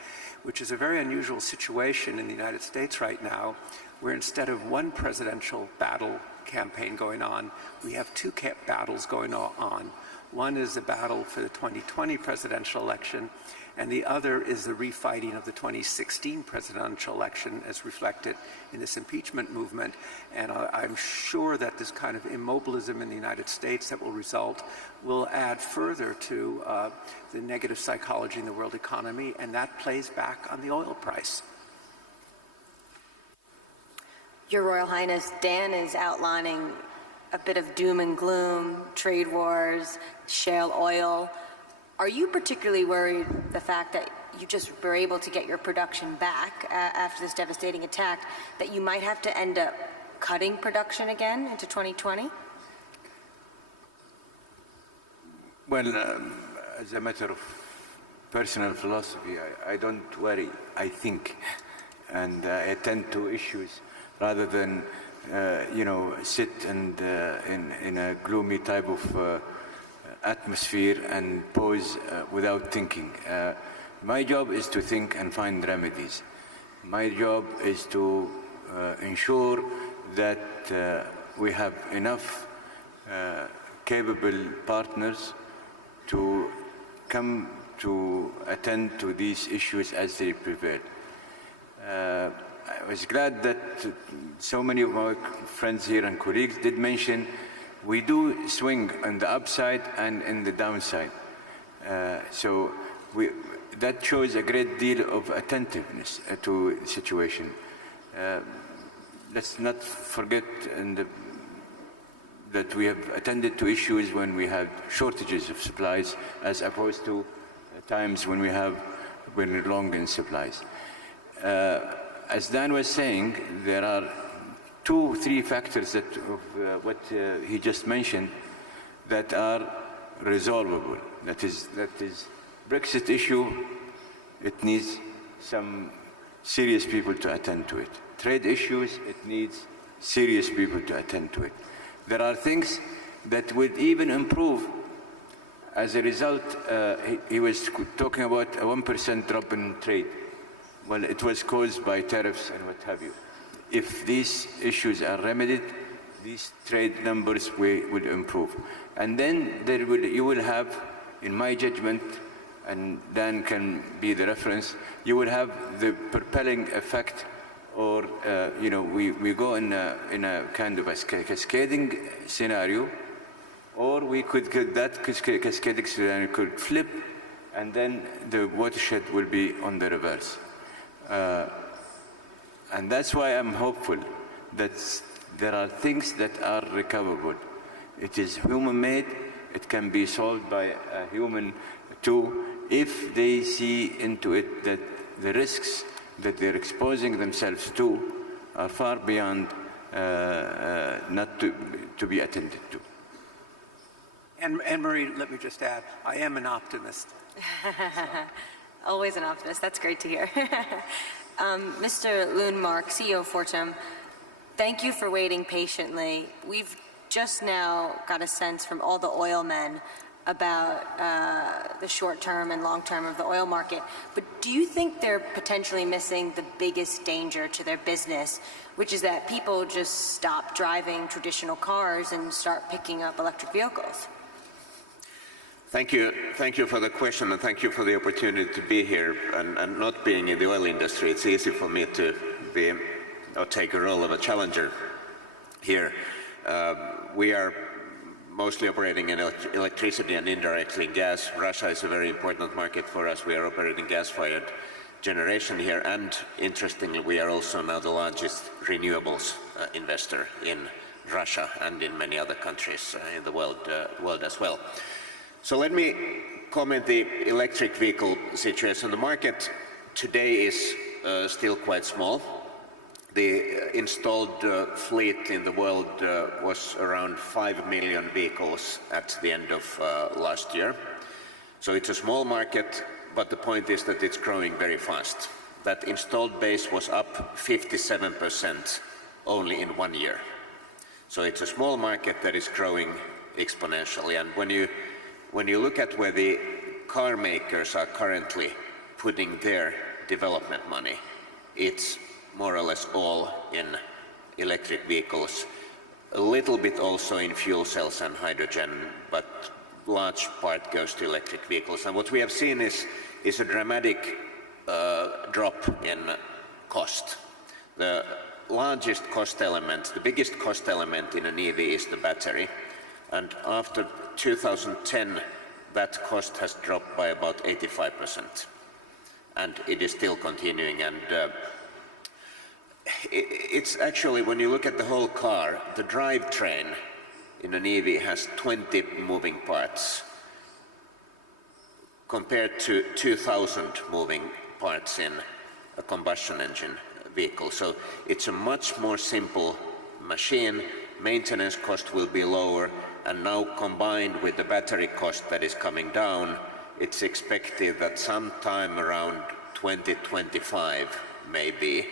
which is a very unusual situation in the United States right now, where instead of one presidential battle campaign going on. We have two battles going on. One is the battle for the 2020 presidential election, and the other is the refighting of the 2016 presidential election as reflected in this impeachment movement. And I'm sure that this kind of immobilism in the United States that will result will add further to the negative psychology in the world economy, and that plays back on the oil price. Your Royal Highness, Dan is outlining a bit of doom and gloom, trade wars, shale oil. Are you particularly worried the fact that you just were able to get your production back after this devastating attack, that you might have to end up cutting production again into 2020? Well, as a matter of personal philosophy, I don't worry, I think, and I attend to issues rather than sit and in a gloomy type of atmosphere and pause without thinking. My job is to think and find remedies. My job is to ensure that we have enough capable partners to come to attend to these issues as they prevail. I was glad that so many of my friends here and colleagues did mention we do swing on the upside and in the downside. So that shows a great deal of attentiveness to the situation. Let's not forget that we have attended to issues when we had shortages of supplies as opposed to times when we're long in supplies. As Dan was saying, there are 2-3 factors that what he just mentioned that are resolvable. That is Brexit issue. It needs some serious people to attend to it. Trade issues, it needs serious people to attend to it. There are things that would even improve as a result. He was talking about a 1% drop in trade. Well, it was caused by tariffs and what have you. If these issues are remedied, these trade numbers will improve. And then you will have, in my judgment, and Dan can be the reference, you will have the propelling effect, or we go in a kind of a cascading scenario, or we could get that cascading scenario could flip, and then the watershed will be on the reverse. And that's why I'm hopeful that there are things that are recoverable. It is human-made. It can be solved by a human too, if they see into it that the risks that they're exposing themselves to are far beyond not to be attended to. And Marie, let me just add, I am an optimist. Always an optimist. That's great to hear. Mr. Lundmark, CEO of Fortum, thank you for waiting patiently. We've just now got a sense from all the oil men about the short term and long term of the oil market. But do you think they're potentially missing the biggest danger to their business, which is that people just stop driving traditional cars and start picking up electric vehicles? Thank you for the question, and thank you for the opportunity to be here. And not being in the oil industry, it's easy for me to take a role of a challenger here. We are mostly operating in electricity and indirectly gas. Russia is a very important market for us. We are operating gas-fired generation here, and interestingly, we are also now the largest renewables investor in Russia and in many other countries in the world as well. So let me comment the electric vehicle situation. The market today is still quite small. The installed fleet in the world was around 5 million vehicles at the end of last year. So it's a small market, but the point is that it's growing very fast. That installed base was up 57% only in 1 year. So it's a small market that is growing exponentially. And when you look at where the car makers are currently putting their development money, it's more or less all in electric vehicles. a little bit also in fuel cells and hydrogen, but large part goes to electric vehicles. And what we have seen is a dramatic drop in cost. The largest cost element, the biggest cost element in an EV is the battery. And after 2010, that cost has dropped by about 85%. And it is still continuing. And it's actually, when you look at the whole car, the drivetrain in an EV has 20 moving parts compared to 2,000 moving parts in a combustion engine vehicle. So it's a much more simple machine. Maintenance cost will be lower, and now combined with the battery cost that is coming down, it's expected that sometime around 2025 maybe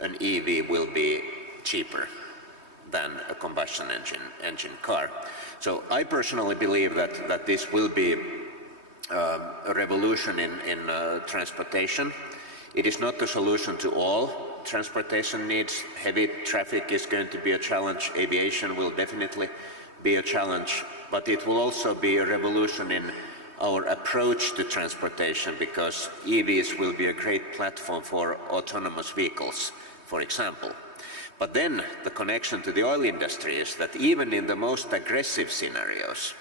an EV will be cheaper than a combustion engine car. So I personally believe that this will be a revolution in transportation. It is not the solution to all transportation needs. Heavy traffic is going to be a challenge. Aviation will definitely be a challenge, but it will also be a revolution in our approach to transportation, because EVs will be a great platform for autonomous vehicles, for example. But then the connection to the oil industry is that even in the most aggressive scenarios,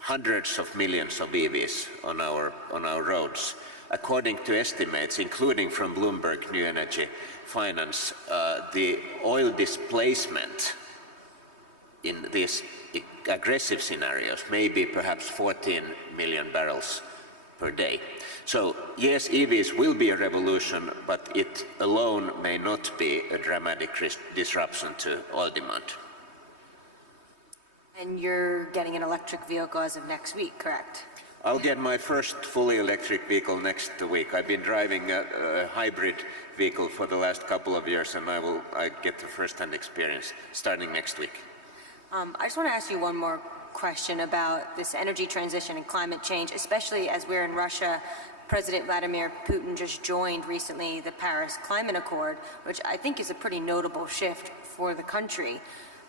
hundreds of millions of EVs on our roads, according to estimates, including from Bloomberg New Energy Finance, the oil displacement in these aggressive scenarios may be perhaps 14 million barrels per day. So yes, EVs will be a revolution, but it alone may not be a dramatic disruption to oil demand. And you're getting an electric vehicle as of next week, correct? I'll get my first fully electric vehicle next week. I've been driving a hybrid vehicle for the last couple of years, and I get the first-hand experience starting next week. I just want to ask you one more question about this energy transition and climate change, especially as we're in Russia. President Vladimir Putin just joined recently the Paris Climate Accord, which I think is a pretty notable shift for the country.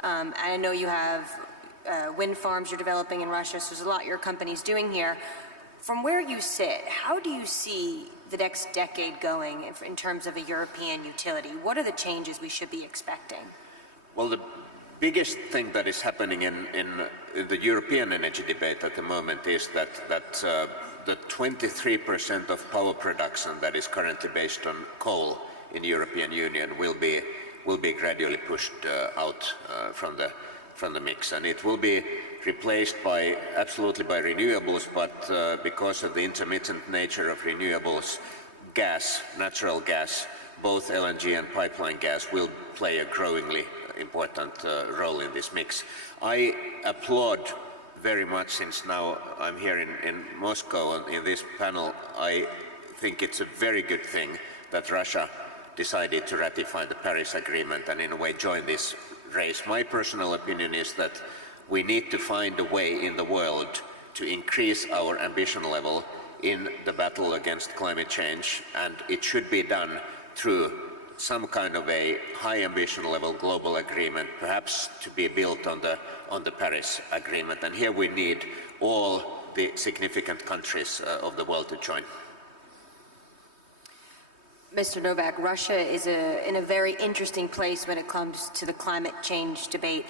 And I know you have wind farms you're developing in Russia, so there's a lot your company's doing here. From where you sit, how do you see the next decade going in terms of a European utility? What are the changes we should be expecting? Well, the biggest thing that is happening in the European energy debate at the moment is that the 23% of power production that is currently based on coal in the European Union will be gradually pushed out from the mix, and it will be replaced absolutely by renewables, but because of the intermittent nature of renewables, natural gas, both LNG and pipeline gas will play a growingly important role in this mix. I applaud very much, since now I'm here in Moscow in this panel. I think it's a very good thing that Russia decided to ratify the Paris Agreement and in a way join this race. My personal opinion is that we need to find a way in the world to increase our ambition level in the battle against climate change, and it should be done through some kind of a high ambition level global agreement, perhaps to be built on the Paris Agreement. And here we need all the significant countries of the world to join. Mr. Novak, Russia is in a very interesting place when it comes to the climate change debate.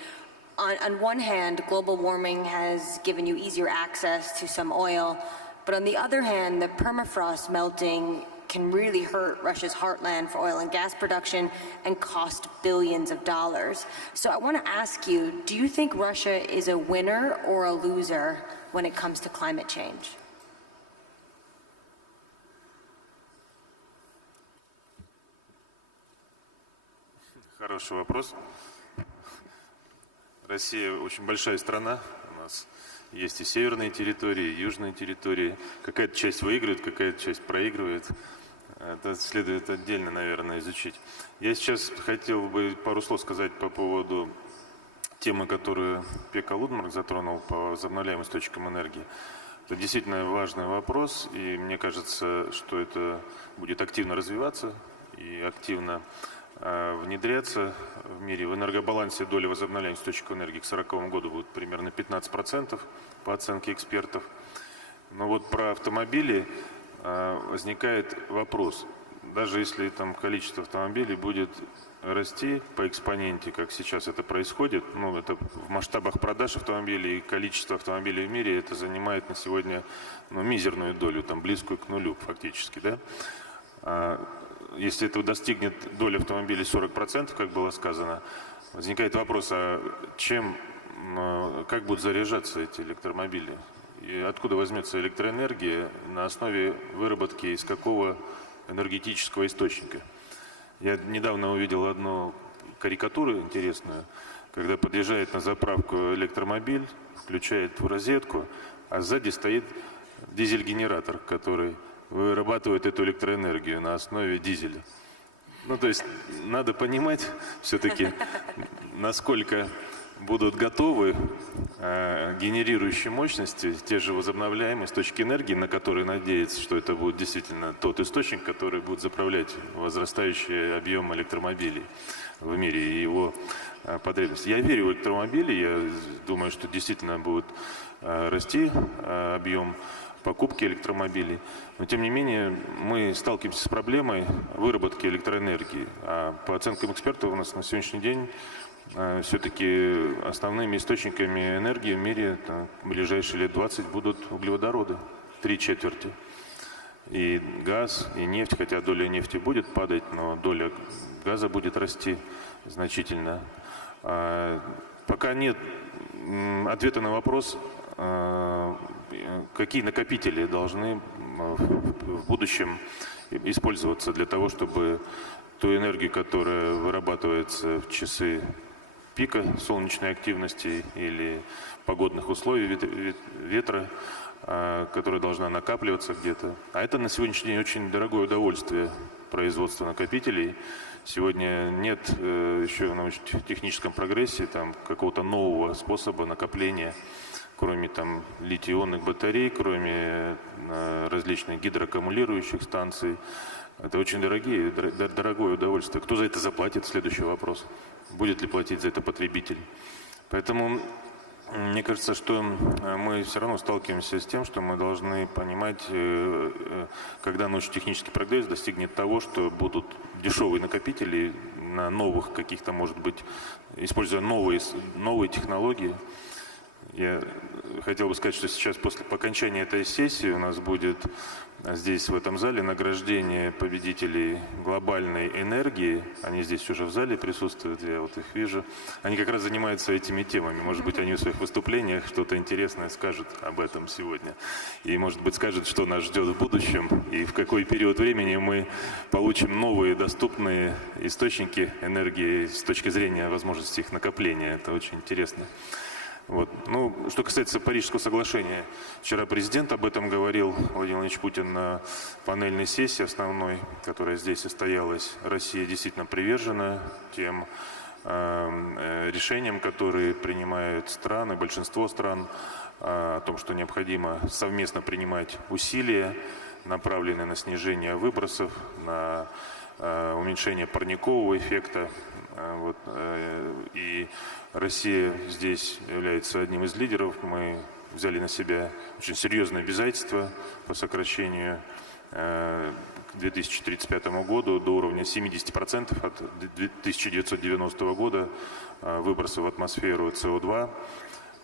On one hand, global warming has given you easier access to some oil, but on the other hand, the permafrost melting can really hurt Russia's heartland for oil and gas production and cost billions of dollars. So I want to ask you, do you think Russia is a winner or a loser when it comes to climate change? Хороший вопрос. Россия очень большая страна. У нас есть и северные территории, и южные территории. Какая-то часть выигрывает, какая-то часть проигрывает. Это следует отдельно, наверное, изучить. Я сейчас хотел бы пару слов сказать по поводу темы, которую Пекка Лудмарк затронул по возобновляемым источникам энергии. Это действительно важный вопрос, и мне кажется, что это будет активно развиваться и активно внедряться в мире. В энергобалансе доля возобновляемых источников энергии к 2040 году будет примерно 15% по оценке экспертов. Но вот про автомобили возникает вопрос. Даже если там количество автомобилей будет расти по экспоненте, как сейчас это происходит, ну, это в масштабах продаж автомобилей и количество автомобилей в мире, это занимает на сегодня мизерную долю, там, близкую к нулю фактически, да? Если это достигнет доля автомобилей 40%, как было сказано, возникает вопрос, а как будут заряжаться эти электромобили? И откуда возьмется электроэнергия на основе выработки из какого энергетического источника? Я недавно увидел одну карикатуру интересную, когда подъезжает на заправку электромобиль, включает в розетку, а сзади стоит дизель-генератор, который вырабатывает эту электроэнергию на основе дизеля. Ну, то есть надо понимать все-таки, насколько будут готовы генерирующие мощности, те же возобновляемые источники энергии, на которые надеяться, что это будет действительно тот источник, который будет заправлять возрастающий объем электромобилей в мире и его потребности. Я верю в электромобили, я думаю, что действительно будет расти объем покупки электромобилей. Но, тем не менее, мы сталкиваемся с проблемой выработки электроэнергии. А по оценкам экспертов у нас на сегодняшний день все-таки основными источниками энергии в мире в ближайшие лет 20 будут углеводороды, 3/4. И газ, и нефть, хотя доля нефти будет падать, но доля газа будет расти значительно. Пока нет ответа на вопрос, какие накопители должны в будущем использоваться для того, чтобы ту энергию, которая вырабатывается в часы пика солнечной активности или погодных условий, ветра, которая должна накапливаться где-то. А это на сегодняшний день очень дорогое удовольствие производства накопителей. Сегодня нет еще в научно-техническом прогрессе там какого-то нового способа накопления, кроме там литий-ионных батарей, кроме различных гидроаккумулирующих станций. Это очень дорогое удовольствие. Кто за это заплатит? Следующий вопрос. Будет ли платить за это потребитель? Поэтому мне кажется, что мы все равно сталкиваемся с тем, что мы должны понимать, когда научно-технический прогресс достигнет того, что будут дешевые накопители на новых каких-то, может быть, используя новые технологии. Я хотел бы сказать, что сейчас по окончании этой сессии у нас будет здесь, в этом зале, награждение победителей глобальной энергии. Они здесь уже в зале присутствуют, я вот их вижу. Они как раз занимаются этими темами. Может быть, они в своих выступлениях что-то интересное скажут об этом сегодня. И, может быть, скажут, что нас ждет в будущем и в какой период времени мы получим новые доступные источники энергии с точки зрения возможности их накопления. Это очень интересно. Вот. Ну, что касается Парижского соглашения, вчера президент об этом говорил, Владимир Владимирович Путин, на панельной сессии основной, которая здесь состоялась. Россия действительно привержена тем решениям, которые принимают страны, большинство стран, о том, что необходимо совместно принимать усилия, направленные на снижение выбросов, на уменьшение парникового эффекта. Вот. И Россия здесь является одним из лидеров. Мы взяли на себя очень серьезные обязательства по сокращению к 2035 году до уровня 70% от 1990 года выбросов в атмосферу СО2.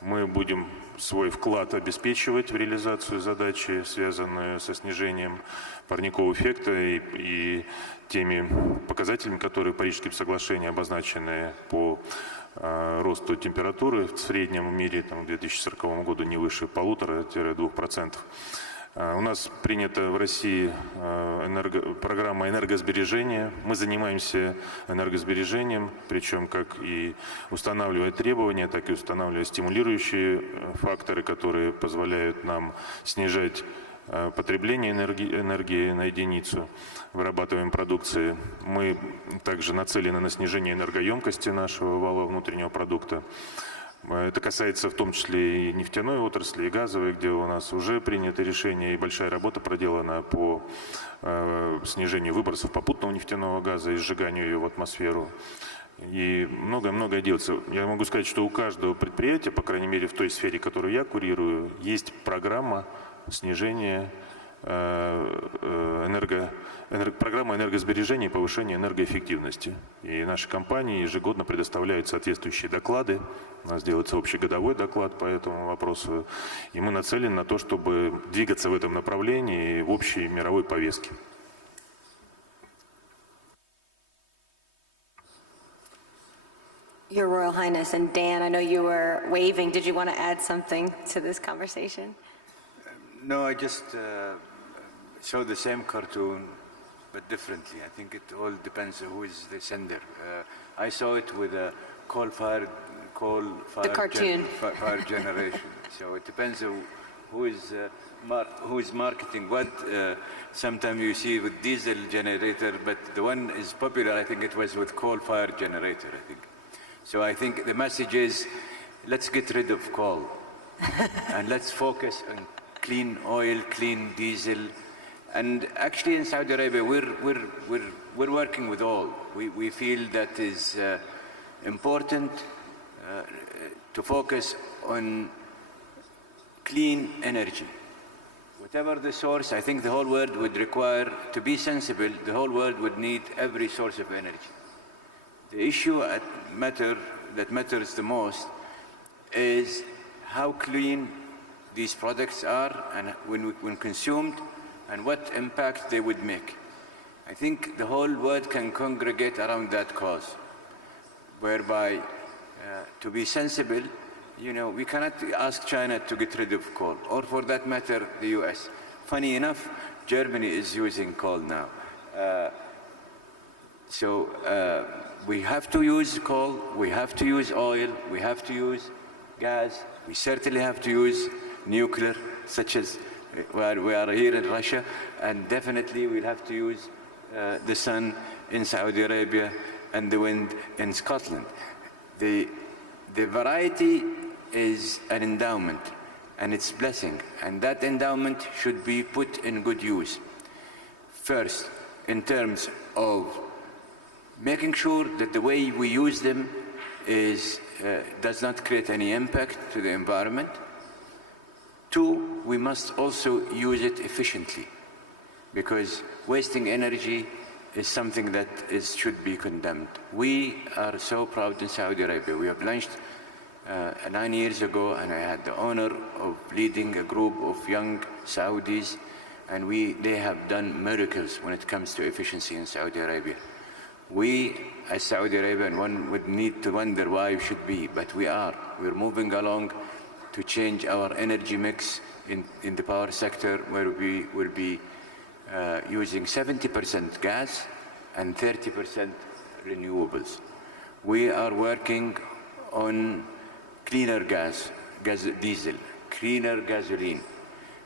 Мы будем свой вклад обеспечивать в реализацию задачи, связанную со снижением парникового эффекта и теми показателями, которые Парижским соглашением обозначены по росту температуры в среднем в мире к 2040 году не выше 1,5–2%. У нас принята в России программа энергосбережения. Мы занимаемся энергосбережением, причем как и устанавливая требования, так и устанавливая стимулирующие факторы, которые позволяют нам снижать потребление энергии на единицу вырабатываемой продукции. Мы также нацелены на снижение энергоемкости нашего валового внутреннего продукта. Это касается в том числе и нефтяной отрасли, и газовой, где у нас уже принято решение, и большая работа проделана по снижению выбросов попутного нефтяного газа и сжиганию ее в атмосферу. И многое делается. Я могу сказать, что у каждого предприятия, по крайней мере в той сфере, которую я курирую, есть программа снижения программа энергосбережения и повышения энергоэффективности. И наши компании ежегодно предоставляют соответствующие доклады. У нас делается общегодовой доклад по этому вопросу. И мы нацелены на то, чтобы двигаться в этом направлении в общей мировой повестке. Your Royal Highness, and Dan, I know you were waving. Did you want to add something to this conversation? No, I just show the same cartoon, but differently. I think it all depends on who is the sender. I saw it with a coal-fired generation. So it depends on who is marketing what. Sometimes you see with diesel generator, but the one is popular. I think it was with coal-fired generator. I think. So I think the message is, let's get rid of coal, and let's focus on clean oil, clean diesel. And actually in Saudi Arabia, we're working with all. We feel that is important to focus on clean energy. Whatever the source, I think the whole world would require, to be sensible, the whole world would need every source of energy. The issue that matters the most is how clean these products are and when consumed, and what impact they would make. I think the whole world can congregate around that cause, whereby to be sensible, we cannot ask China to get rid of coal, or for that matter, the US. Funny enough, Germany is using coal now. So we have to use coal, we have to use oil, we have to use gas, we certainly have to use nuclear, such as we are here in Russia, and definitely we'll have to use the sun in Saudi Arabia and the wind in Scotland. The variety is an endowment, and it's blessing, and that endowment should be put in good use. First, in terms of making sure that the way we use them does not create any impact to the environment. Two, we must also use it efficiently, because wasting energy is something that should be condemned. We are so proud in Saudi Arabia. We have launched 9 years ago, and I had the honor of leading a group of young Saudis, and they have done miracles when it comes to efficiency in Saudi Arabia. We, as Saudi Arabia, and one would need to wonder why we should be, but we're moving along to change our energy mix in the power sector, where we will be using 70% gas and 30% renewables. We are working on cleaner diesel, cleaner gasoline.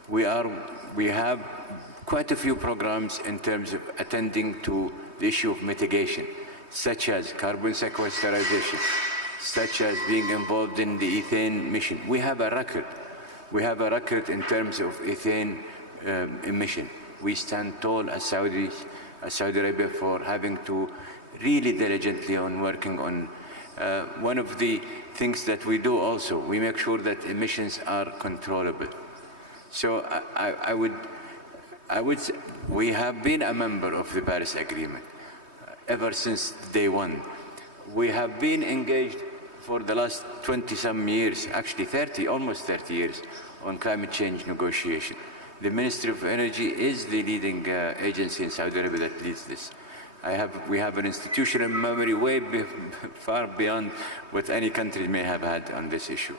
We have quite a few programs in terms of attending to the issue of mitigation, such as carbon sequestration, such as being involved in the ethane mission. We have a record. We have a record in terms of ethane emission. We stand tall as Saudi Arabia for having to really diligently on working on one of the things that we do also. We make sure that emissions are controllable. So I would say we have been a member of the Paris Agreement ever since day one. We have been engaged for the last 20-some years, actually 30, almost 30 years, on climate change negotiation. The Ministry of Energy is the leading agency in Saudi Arabia that leads this. We have an institutional memory way far beyond what any country may have had on this issue.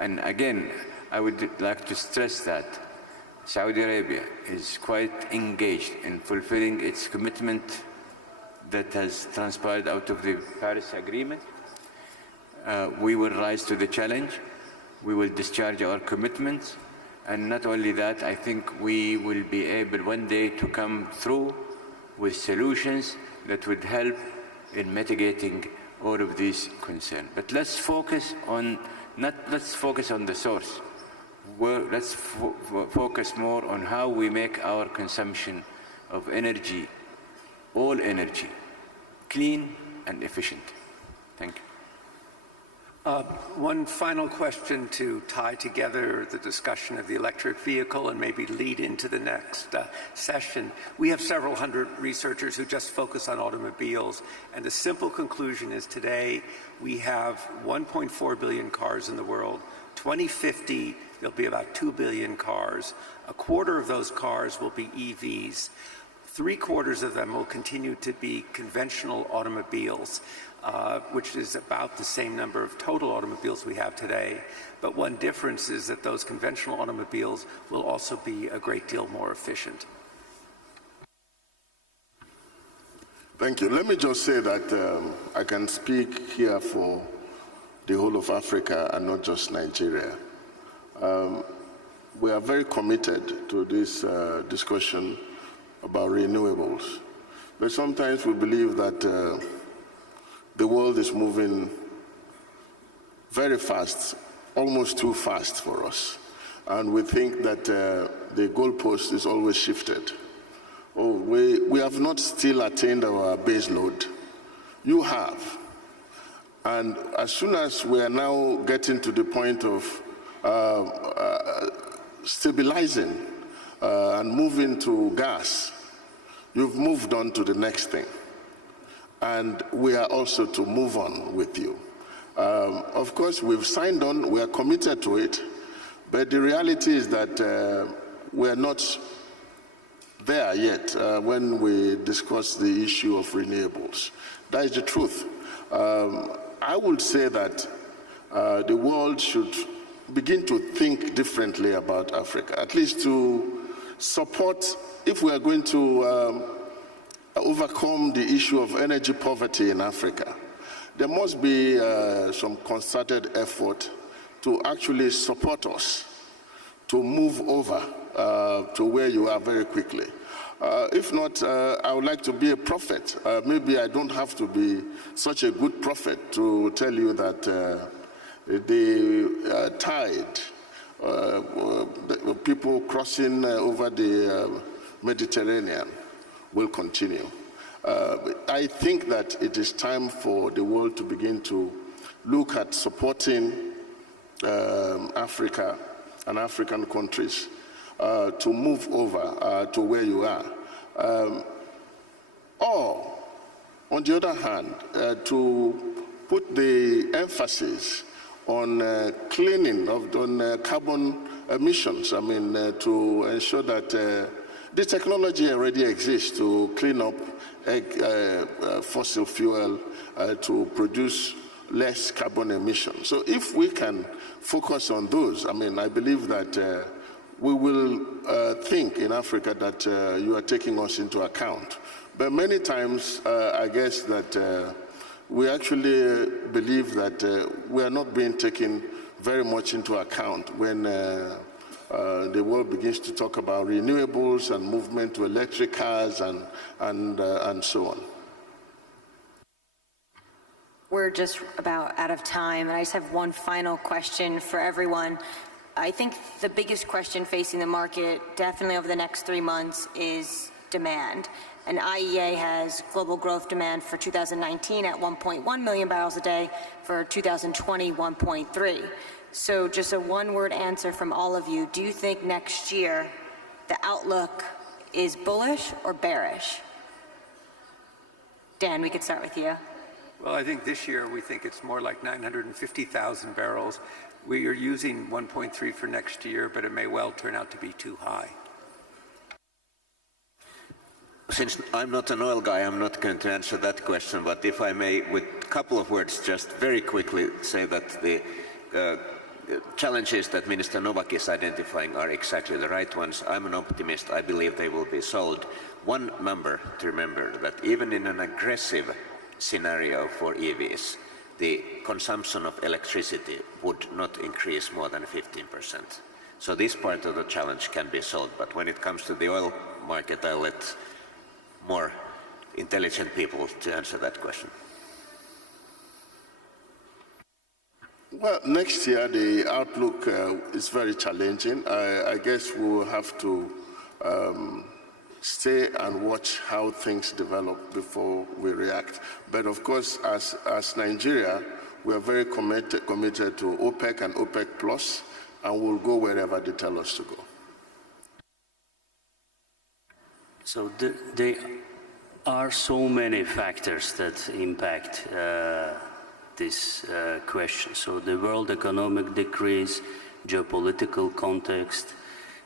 And again, I would like to stress that Saudi Arabia is quite engaged in fulfilling its commitment that has transpired out of the Paris Agreement. We will rise to the challenge. We will discharge our commitments. And not only that, I think we will be able one day to come through with solutions that would help in mitigating all of these concerns. But let's focus on let's focus on the source. Let's focus more on how we make our consumption of energy, all energy, clean and efficient. Thank you. One final question to tie together the discussion of the electric vehicle and maybe lead into the next session. We have several hundred researchers who just focus on automobiles, and the simple conclusion is today we have 1.4 billion cars in the world. 2050, there'll be about 2 billion cars. A quarter of those cars will be EVs. 3/4 of them will continue to be conventional automobiles, which is about the same number of total automobiles we have today. But one difference is that those conventional automobiles will also be a great deal more efficient. Thank you. Let me just say that I can speak here for the whole of Africa and not just Nigeria. We are very committed to this discussion about renewables. But sometimes we believe that the world is moving very fast, almost too fast for us. And we think that the goalpost is always shifted. Oh, we have not still attained our base load. You have. And as soon as we are now getting to the point of stabilizing and moving to gas, you've moved on to the next thing. And we are also to move on with you. Of course, we've signed on, we are committed to it, but the reality is that we're not there yet when we discuss the issue of renewables. That is the truth. I would say that the world should begin to think differently about Africa, at least to support, if we are going to overcome the issue of energy poverty in Africa. There must be some concerted effort to actually support us to move over to where you are very quickly. If not, I would like to be a prophet. Maybe I don't have to be such a good prophet to tell you that the tide, the people crossing over the Mediterranean will continue. I think that it is time for the world to begin to look at supporting Africa and African countries to move over to where you are. Or, on the other hand, to put the emphasis on cleaning on carbon emissions. I mean, to ensure that the technology already exists to clean up fossil fuel to produce less carbon emissions. So if we can focus on those, I mean, I believe that we will think in Africa that you are taking us into account. But many times, I guess that we actually believe that we are not being taken very much into account when the world begins to talk about renewables and movement to electric cars and so on. We're just about out of time, and I just have one final question for everyone. I think the biggest question facing the market, definitely over the next 3 months, is demand. And IEA has global growth demand for 2019 at 1.1 million barrels a day, for 2020, 1.3. So just a one-word answer from all of you. Do you think next year the outlook is bullish or bearish? Dan, we could start with you. Well, I think this year we think it's more like 950,000 barrels. We are using 1.3 for next year, but it may well turn out to be too high. Since I'm not an oil guy, I'm not going to answer that question, but if I may, with a couple of words, just very quickly say that the challenges that Minister Novak is identifying are exactly the right ones. I'm an optimist. I believe they will be solved. One number to remember, that even in an aggressive scenario for EVs, the consumption of electricity would not increase more than 15%. So this part of the challenge can be solved, but when it comes to the oil market, I'll let more intelligent people to answer that question. Well, next year the outlook is very challenging. I guess we will have to stay and watch how things develop before we react. But of course, as Nigeria, we are very committed to OPEC and OPEC Plus, and we'll go wherever they tell us to go. So there are so many factors that impact this question. So the world economic decrease, geopolitical context,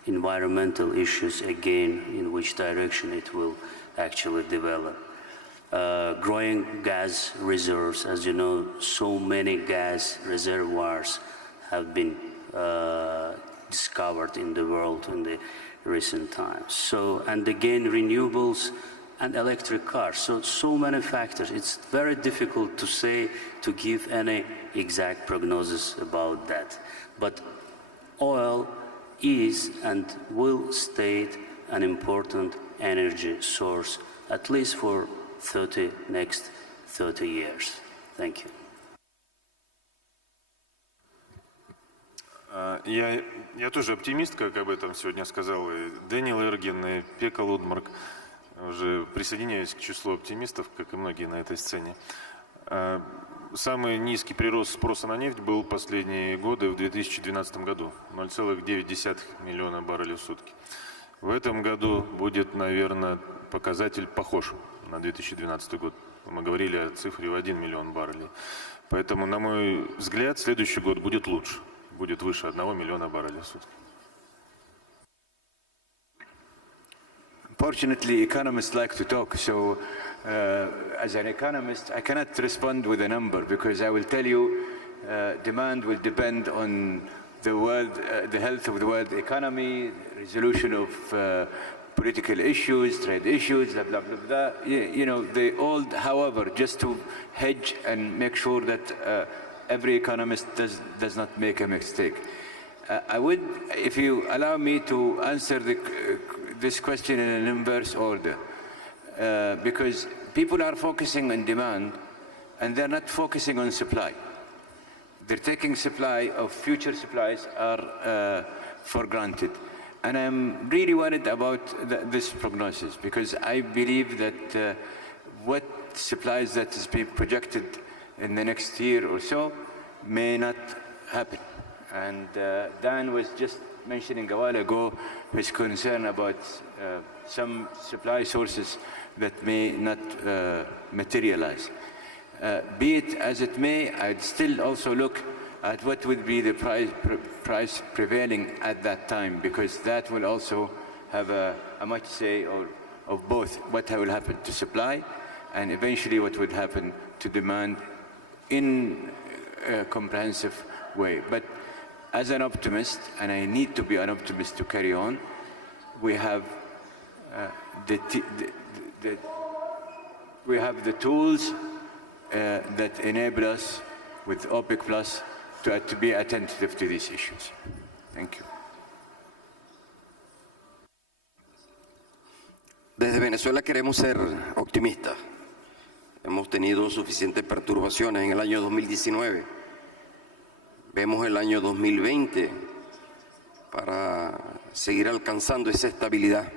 environmental issues, again, in which direction it will actually develop. Growing gas reserves, as you know, so many gas reservoirs have been discovered in the world in the recent times. So, and again, renewables and electric cars. So many factors. It's very difficult to say, to give any exact prognosis about that. But oil is and will stay an important energy source, at least for next 30 years. Thank you. Я тоже оптимист, как об этом сегодня сказал и Дэниел Эргин, и Пека Лудмарк. Уже присоединяюсь к числу оптимистов, как и многие на этой сцене. Самый низкий прирост спроса на нефть был последние годы в 2012 году. 0,9 миллиона баррелей в сутки. В этом году будет, наверное, показатель похож на 2012 год. Мы говорили о цифре в 1 миллион баррелей. Поэтому, на мой взгляд, следующий год будет лучше. Будет выше 1 миллиона баррелей в сутки. Fortunately, economists like to talk, so as an economist, I cannot respond with a number because I will tell you demand will depend on the world, the health of the world economy, resolution of political issues, trade issues, blah, blah, blah, blah. You know, they all, however, just to hedge and make sure that every economist does not make a mistake. I would, if you allow me to answer this question in an inverse order, because people are focusing on demand and they're not focusing on supply. They're taking supply of future supplies are for granted. And I'm really worried about this prognosis because I believe that what supplies that is being projected in the next year or so may not happen. And Dan was just mentioning a while ago his concern about some supply sources that may not materialize. Be it as it may, I'd still also look at what would be the price prevailing at that time, because that will also have a much say of both what will happen to supply and eventually what would happen to demand in a comprehensive way. But as an optimist, and I need to be an optimist to carry on, we have the tools that enable us with OPEC Plus to be attentive to these issues. Thank you. Desde Venezuela queremos ser optimistas. Hemos tenido suficientes perturbaciones en el año 2019. Vemos el año 2020 para seguir alcanzando esa estabilidad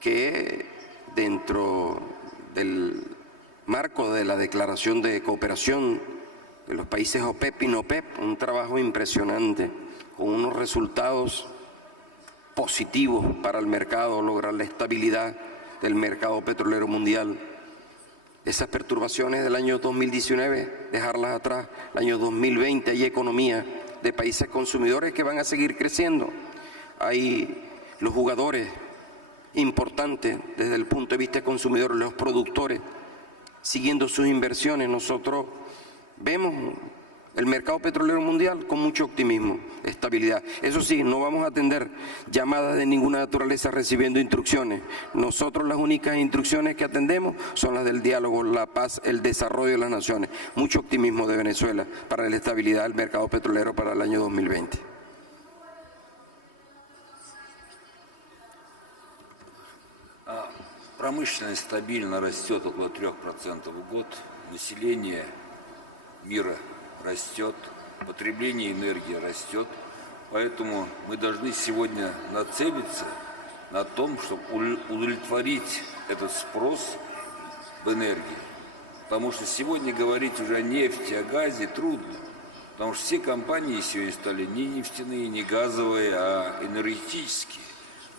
que dentro del marco de la Declaración de Cooperación de los países OPEP y NOPEP, un trabajo impresionante con unos resultados positivos para el mercado, lograr la estabilidad del mercado petrolero mundial. Esas perturbaciones del año 2019, dejarlas atrás. El año 2020 hay economía de países consumidores que van a seguir creciendo. Hay los jugadores importantes desde el punto de vista consumidor, los productores, siguiendo sus inversiones. Nosotros vemos el mercado petrolero mundial con mucho optimismo, estabilidad. Eso sí, no vamos a atender llamadas de ninguna naturaleza recibiendo instrucciones. Nosotros las únicas instrucciones que atendemos son las del diálogo, la paz, el desarrollo de las naciones. Mucho optimismo de Venezuela para la estabilidad del mercado petrolero para el año 2020. Промышленность стабильно растет около 3% в год. Население мира растет. потребление энергии растет, поэтому мы должны сегодня нацелиться на том, чтобы удовлетворить этот спрос в энергии. Потому что сегодня говорить уже о нефти, о газе трудно. Потому что все компании сегодня стали не нефтяные, не газовые, а энергетические.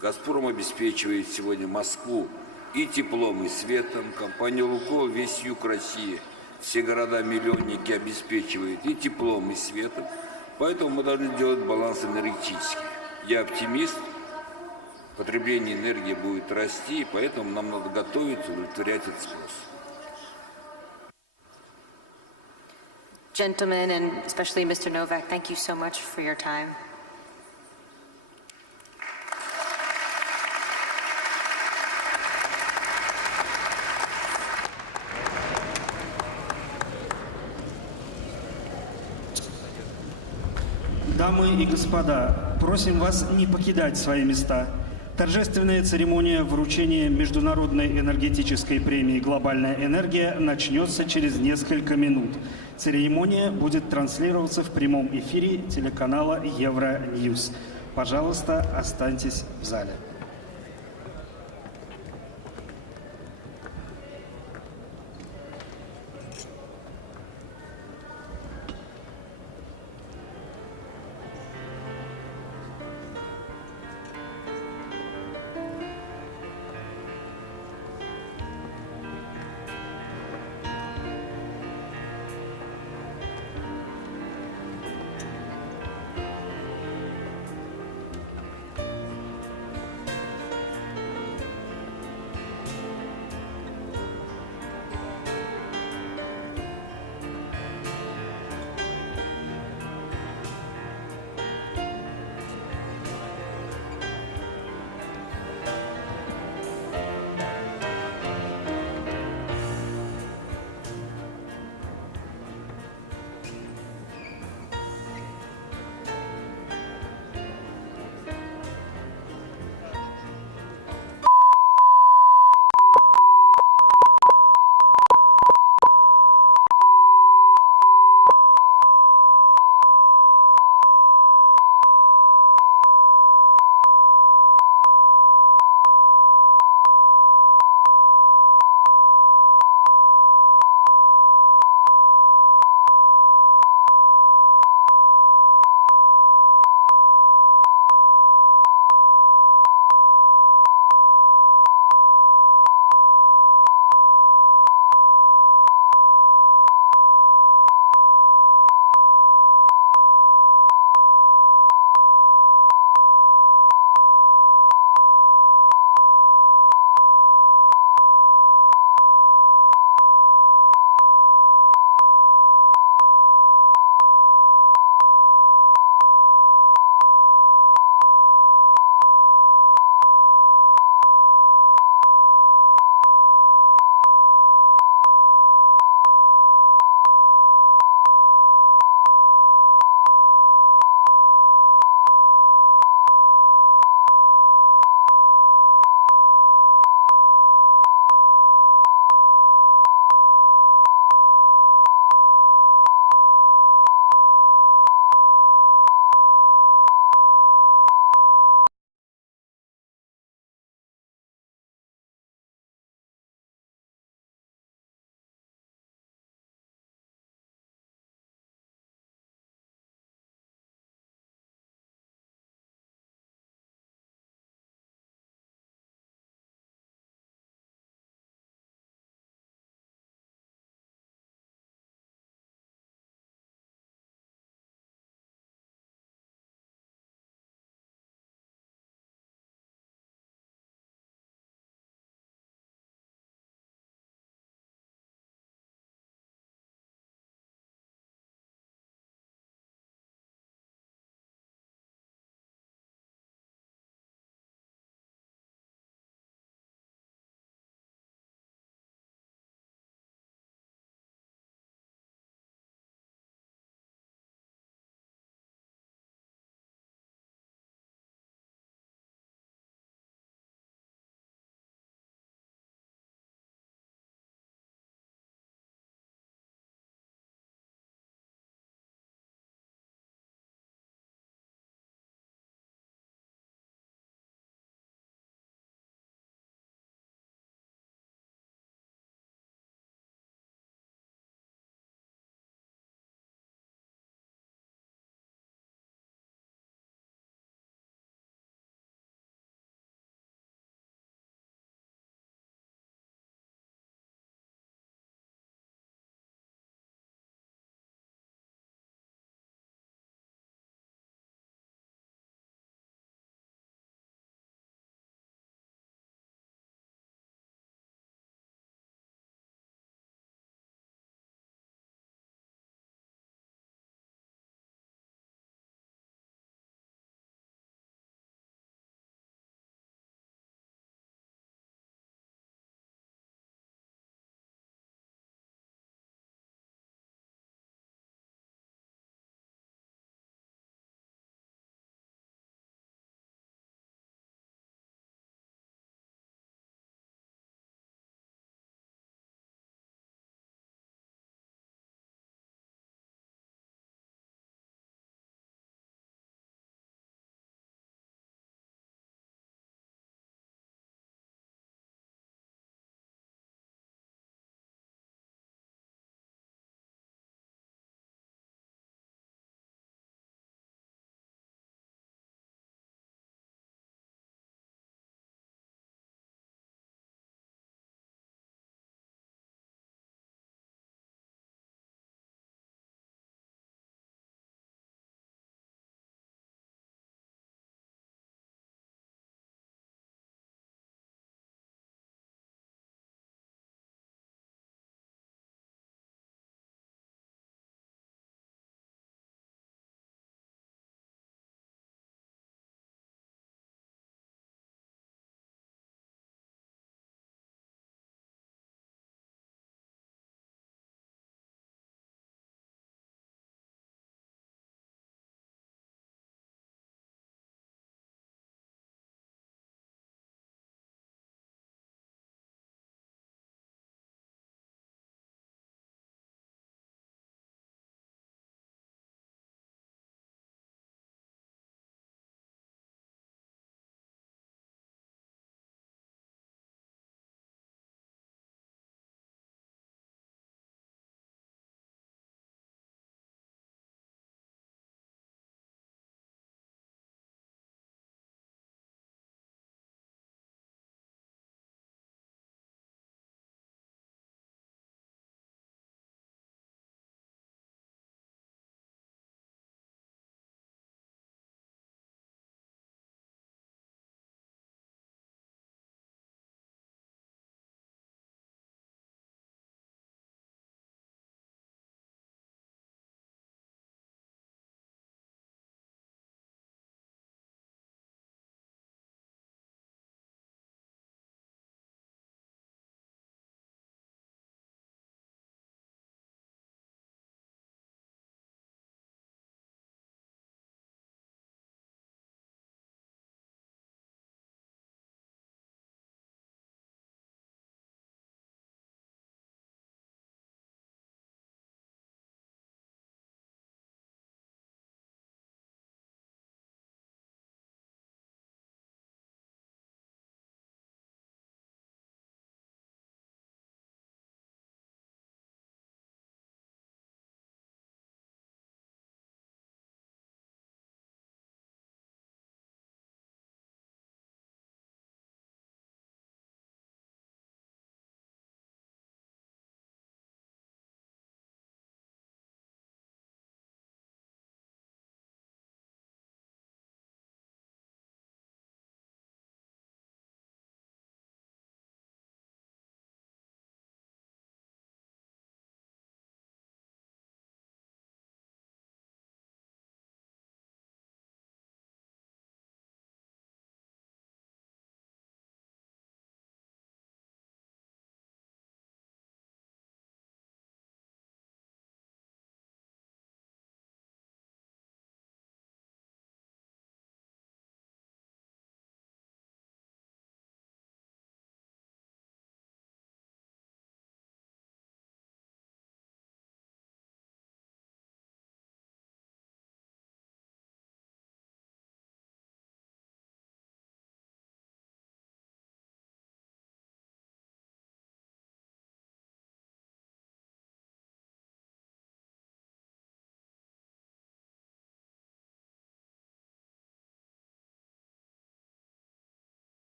«Газпром» обеспечивает сегодня Москву и теплом, и светом. Компания «Лукойл» весь юг России, все города-миллионники обеспечивает и теплом, и светом. Поэтому мы должны делать баланс энергетический. Я оптимист. Потребление энергии будет расти, и поэтому нам надо готовиться, удовлетворять этот спрос. Gentlemen, and especially Mr. Novak, thank you so much for your time. Дамы и господа, просим вас не покидать свои места. Торжественная церемония вручения Международной энергетической премии «Глобальная энергия» начнется через несколько минут. Церемония будет транслироваться в прямом эфире телеканала Евроньюз. Пожалуйста, останьтесь в зале.